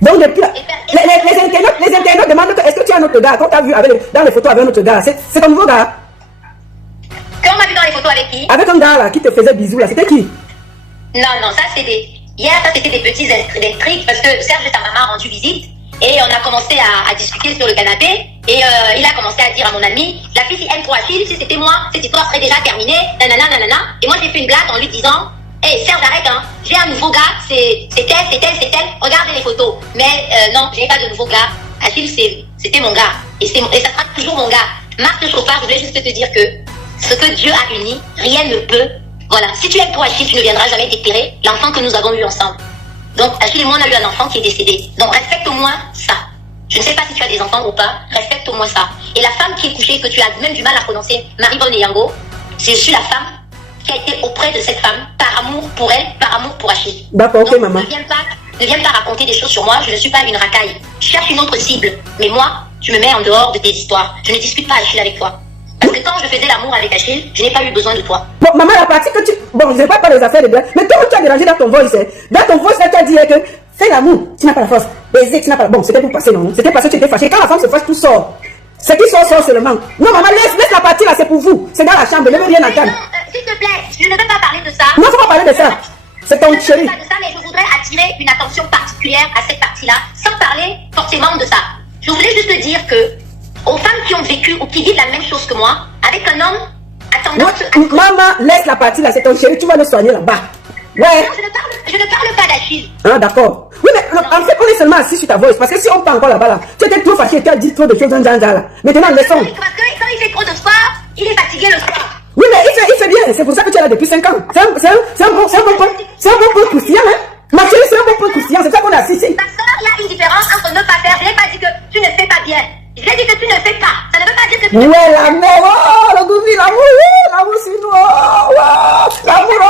Donc, depuis les internautes demandent est-ce que tu as un autre gars? Quand tu as vu dans les photos avec un autre gars, c'est ton nouveau gars? Quand on m'a vu dans les photos avec qui? Avec un gars là qui te faisait bisous là, c'était qui? Non, ça c'était. Hier, ça c'était des petits intrigues parce que Serge, ta maman, a rendu visite. Et on a commencé à discuter sur le canapé. Et il a commencé à dire à mon ami, la fille, si aime trop Achille, si c'était moi, cette histoire serait déjà terminée, nanana. Et moi, j'ai fait une blague en lui disant, hey, Serge, arrête, hein. J'ai un nouveau gars, c'est elle. Regardez les photos. Mais non, j'ai pas de nouveau gars. Achille, c'était mon gars. Et ça sera toujours mon gars. Marc Chauffard, je voulais juste te dire que ce que Dieu a uni, rien ne peut. Voilà. Si tu aimes trop Achille, tu ne viendras jamais déterrer l'enfant que nous avons eu ensemble. Donc, Achille et moi, on a eu un enfant qui est décédé. Donc, respecte au moins ça. Je ne sais pas si tu as des enfants ou pas, respecte au moins ça. Et la femme qui est couchée, que tu as même du mal à prononcer, Marie-Bonne Yango, je suis la femme qui a été auprès de cette femme, par amour pour elle, par amour pour Achille. D'accord, ok, maman. Ne viens pas raconter des choses sur moi, je ne suis pas une racaille. Cherche une autre cible. Mais moi, tu me mets en dehors de tes histoires. Je ne discute pas Achille avec toi. Parce que quand je faisais l'amour avec Achille, je n'ai pas eu besoin de toi. Bon, maman, la partie que tu... Bon, je ne sais pas les affaires de bien. Mais comment tu as dérangé dans ton voice? Dans ton voice, là, tu as dit que fais l'amour, tu n'as pas la force. Baiser, tu n'as pas... Bon, c'était pour passer, non? C'était parce que tu étais fâché. Quand la femme se fâche, tout sort. Ce qui sort seulement. Non, maman, laisse la partie là, c'est pour vous. C'est dans la chambre, ne veux rien entendre. S'il te plaît, je ne veux pas parler de ça. Non, il ne faut pas parler de ça. C'est ton chéri. Je ne veux pas de ça, mais je voudrais attirer une attention particulière à cette partie-là, sans parler forcément de ça. Je voulais juste dire que, aux femmes qui ont vécu ou qui vivent la même chose que moi, avec un homme, attention. Maman, laisse la partie là, c'est ton chéri, tu vas le soigner là-bas. Ouais. Non, je ne parle pas d'Achille. Ah, d'accord. Oui, mais en fait, on est seulement assis sur ta voix. Parce que si on parle encore là-bas, là, tu étais trop fâché, tu as dit trop de choses dans là. Maintenant, laissons. Parce que quand il fait trop de sport, il est fatigué le soir. Oui, mais il fait bien. C'est pour ça que tu es là depuis 5 ans. C'est un bon point croustillant, hein. Ma chérie, c'est un bon point croustillant. C'est ça qu'on a assis ici. Parce qu'il y a une différence entre ne pas faire. Je n'ai pas dit que tu ne fais pas bien. J'ai dit que tu ne fais pas. Ça ne veut pas dire que tu ne fais pas. Ouais, l'amour, oh, le goût, l'amour, c'est nous, l'amour.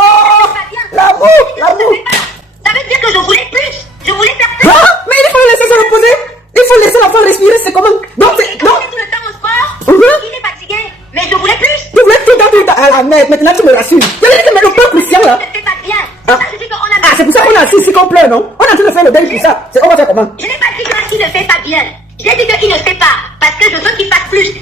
Ça veut dire que je voulais plus. Je voulais faire plus. Ah, mais il faut laisser se reposer. Il faut laisser l'enfant respirer, c'est comment? Donc, Il non. est tout le temps au sport. Mhm. Il est fatigué. Mais je voulais plus. Tu voulais tout dans à la mère. Maintenant, tu me rassures. Tu as dit que mais le point croustillant là. Tu ne fais pas bien. Ah, Ça, je dis qu'on a... c'est pour ça qu'on a assis ici qu'on pleure, non? On a en train de faire le deuil pour ça. On va faire comment? Je n'ai pas dit qu'il ne fait pas bien. J'ai dit qu'il ne fait pas. Parce que je veux qu'il fasse plus.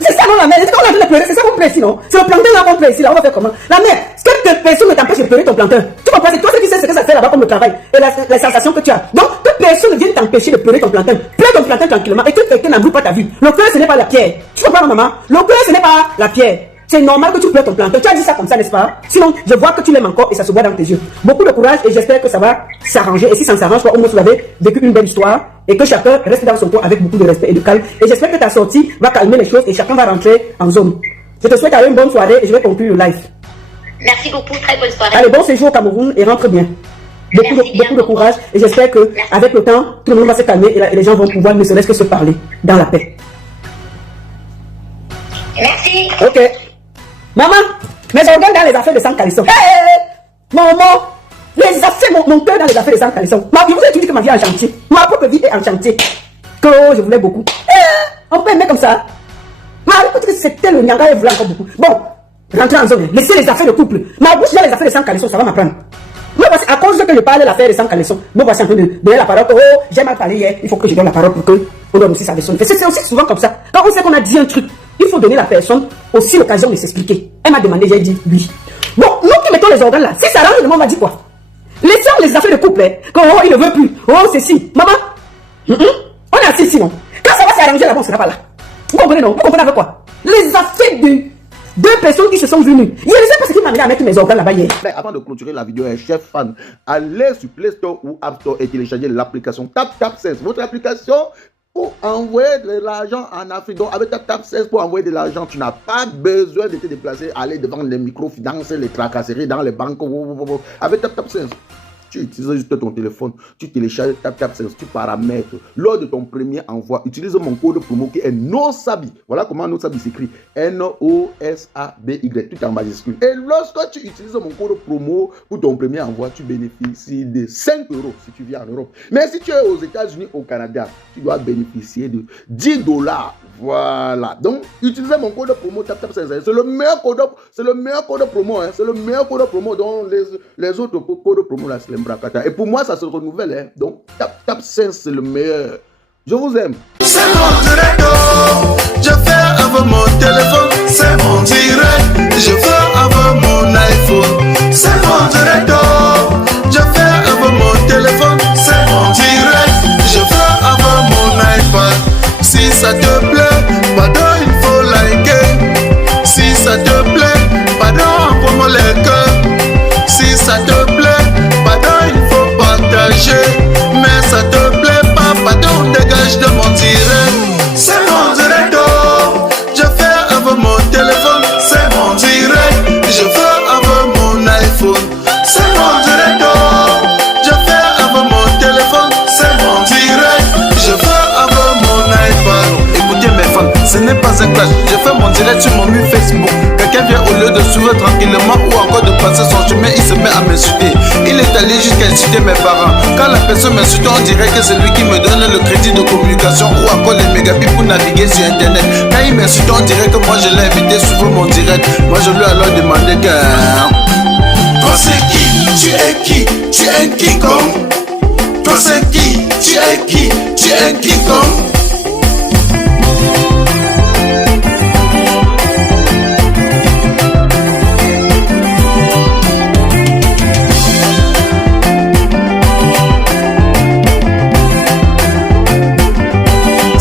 C'est ça, non, la mère. C'est qu'on a en train de pleurer. C'est ça qu'on pleure ici, non? C'est le plantain là qu'on pleure ici, là. On va faire comment? La mère, ce que personne ne t'empêche de pleurer ton plantain. Tu comprends? C'est toi qui sais ce que ça fait là-bas comme le travail. Et la sensation que tu as. Donc, que personne ne vienne t'empêcher de pleurer ton plantain. Pleure ton plantain tranquillement. Et que quelqu'un n'embrouille pas ta vie. Le cœur, ce n'est pas la pierre. Tu comprends, maman? Le cœur, ce n'est pas la pierre. C'est normal que tu pleures ton plantain. Tu as dit ça comme ça, n'est-ce pas? Sinon, je vois que tu l'aimes encore et ça se voit dans tes yeux. Beaucoup de courage et j'espère que ça va s'arranger. Et si ça ne s'arrange pas, au moins vous avez vécu une belle histoire et que chacun reste dans son coin avec beaucoup de respect et de calme. Et j'espère que ta sortie va calmer les choses et chacun va rentrer en zone. Je te souhaite une bonne soirée et je vais conclure le live. Merci beaucoup. Très bonne soirée. Allez, bon séjour au Cameroun et rentre bien. Beaucoup de courage et j'espère que avec le temps, tout le monde va se calmer et les gens vont pouvoir ne serait-ce que se parler dans la paix. Merci. Ok. Maman, mes organes dans les affaires de sang calisson. Maman, les affaires, mon cœur dans les affaires de sang calisson. Ma vie, vous avez dit que ma vie est en chantier. Ma propre vie est en chantier. Que je voulais beaucoup. On peut aimer comme ça. Marie, c'était le nyanga et voulait encore beaucoup. Bon, rentrez en zone. Laissez les affaires de couple. Ma bouche dans les affaires de sang calisson, ça va m'apprendre. Moi, à cause que je parle de l'affaire de sang calisson, me voici en train de donner la parole. Oh, j'ai mal parlé hier. Il faut que je donne la parole pour que on donne aussi sa version. C'est aussi souvent comme ça. Quand on sait qu'on a dit un truc, il faut donner à la personne aussi l'occasion de s'expliquer. Elle m'a demandé, j'ai dit oui. Bon, nous qui mettons les organes là, si ça rentre, le monde m'a dit quoi? Laissons les affaires de couple, hein. Quand oh, il ne veut plus, oh, c'est si. Maman, on est assis ici, non? Quand ça va s'arranger là-bas, on ne sera pas là. Vous comprenez, non? Vous comprenez avec quoi? Les affaires de deux personnes qui se sont venues. Je ne sais pas ce qui m'a amené à mettre mes organes là-bas hier. Mais avant de clôturer la vidéo, chef fan, allez sur Play Store ou App Store et téléchargez l'application TapTapSense. Votre application pour envoyer de l'argent en Afrique. Donc, avec TapTapSense, pour envoyer de l'argent, tu n'as pas besoin de te déplacer, aller devant les microfinances, les tracasseries dans les banques. Avec TapTapSense, tu utilises juste ton téléphone, tu télécharges TapTapSense, tu paramètres. Lors de ton premier envoi, utilise mon code promo qui est NOSABI. Voilà comment NOSABI s'écrit. NOSABY, tout en majuscule. Et lorsque tu utilises mon code promo pour ton premier envoi, tu bénéficies de 5 € si tu viens en Europe. Mais si tu es aux États-Unis, au Canada, tu dois bénéficier de 10 $. Voilà. Donc, utilisez mon code promo TapTapSense. C'est le meilleur code promo. Hein. C'est le meilleur code promo. Donc, les autres codes promo, là, c'est l'embrakata. Et pour moi, ça se renouvelle. Hein. Donc, TapTapSense, c'est le meilleur. Je vous aime. C'est mon direct. Je fais avec mon téléphone. C'est mon direct. Je fais avec mon iPhone. C'est mon direct. Je fais avec mon téléphone. C'est mon direct. Je fais avec mon iPad. Si ça te plaît, pardon, il faut liker. Si ça te plaît, pardon, envoie-moi les cœurs. Si ça te plaît, pardon, il faut partager. Mais ça te plaît pas, pardon, dégage de mon direct. C'est mon direct. Je fais avec mon téléphone. C'est mon direct. Je fais avec mon iPhone. C'est mon direct. Je fais avec mon téléphone. C'est mon direct. Je fais avec mon iPad. Écoutez mes fans, ce n'est pas un clash. Je fais mon direct sur mon mur Facebook. Quelqu'un vient au lieu de suivre tranquillement ou encore de passer son chemin, il se met à m'insulter. Il est allé jusqu'à insulter mes parents. Quand la personne m'insulte, on dirait que c'est lui qui me donne le crédit de communication ou encore les mégabits pour naviguer sur internet. Quand il m'insulte, on dirait que moi je l'ai invité sur mon direct. Moi je lui ai alors demandé que... Toi c'est qui? Tu es qui? Tu es King Kong. Toi c'est qui? Tu es qui? Tu es King Kong.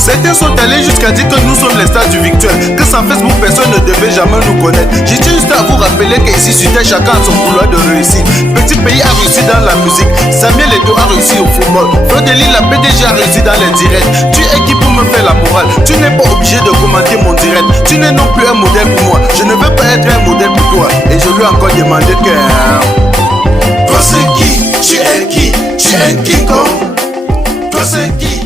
Certains sont allés jusqu'à dire que nous sommes les stars du virtuel, que sans Facebook personne ne devait jamais nous connaître. Je tiens juste à vous rappeler qu'ici sur Terre chacun a son couloir de réussite. Petit pays a réussi dans la musique, Samuel Eto'o a réussi au football, Flodeli la PDG a réussi dans les directs. Tu es qui pour me faire la morale? Tu n'es pas obligé de commenter mon direct. Tu n'es non plus un modèle pour moi. Je ne veux pas être un modèle pour toi. Et je lui ai encore demandé que... Toi c'est qui? Tu es qui? Tu es King Kong? Toi c'est qui?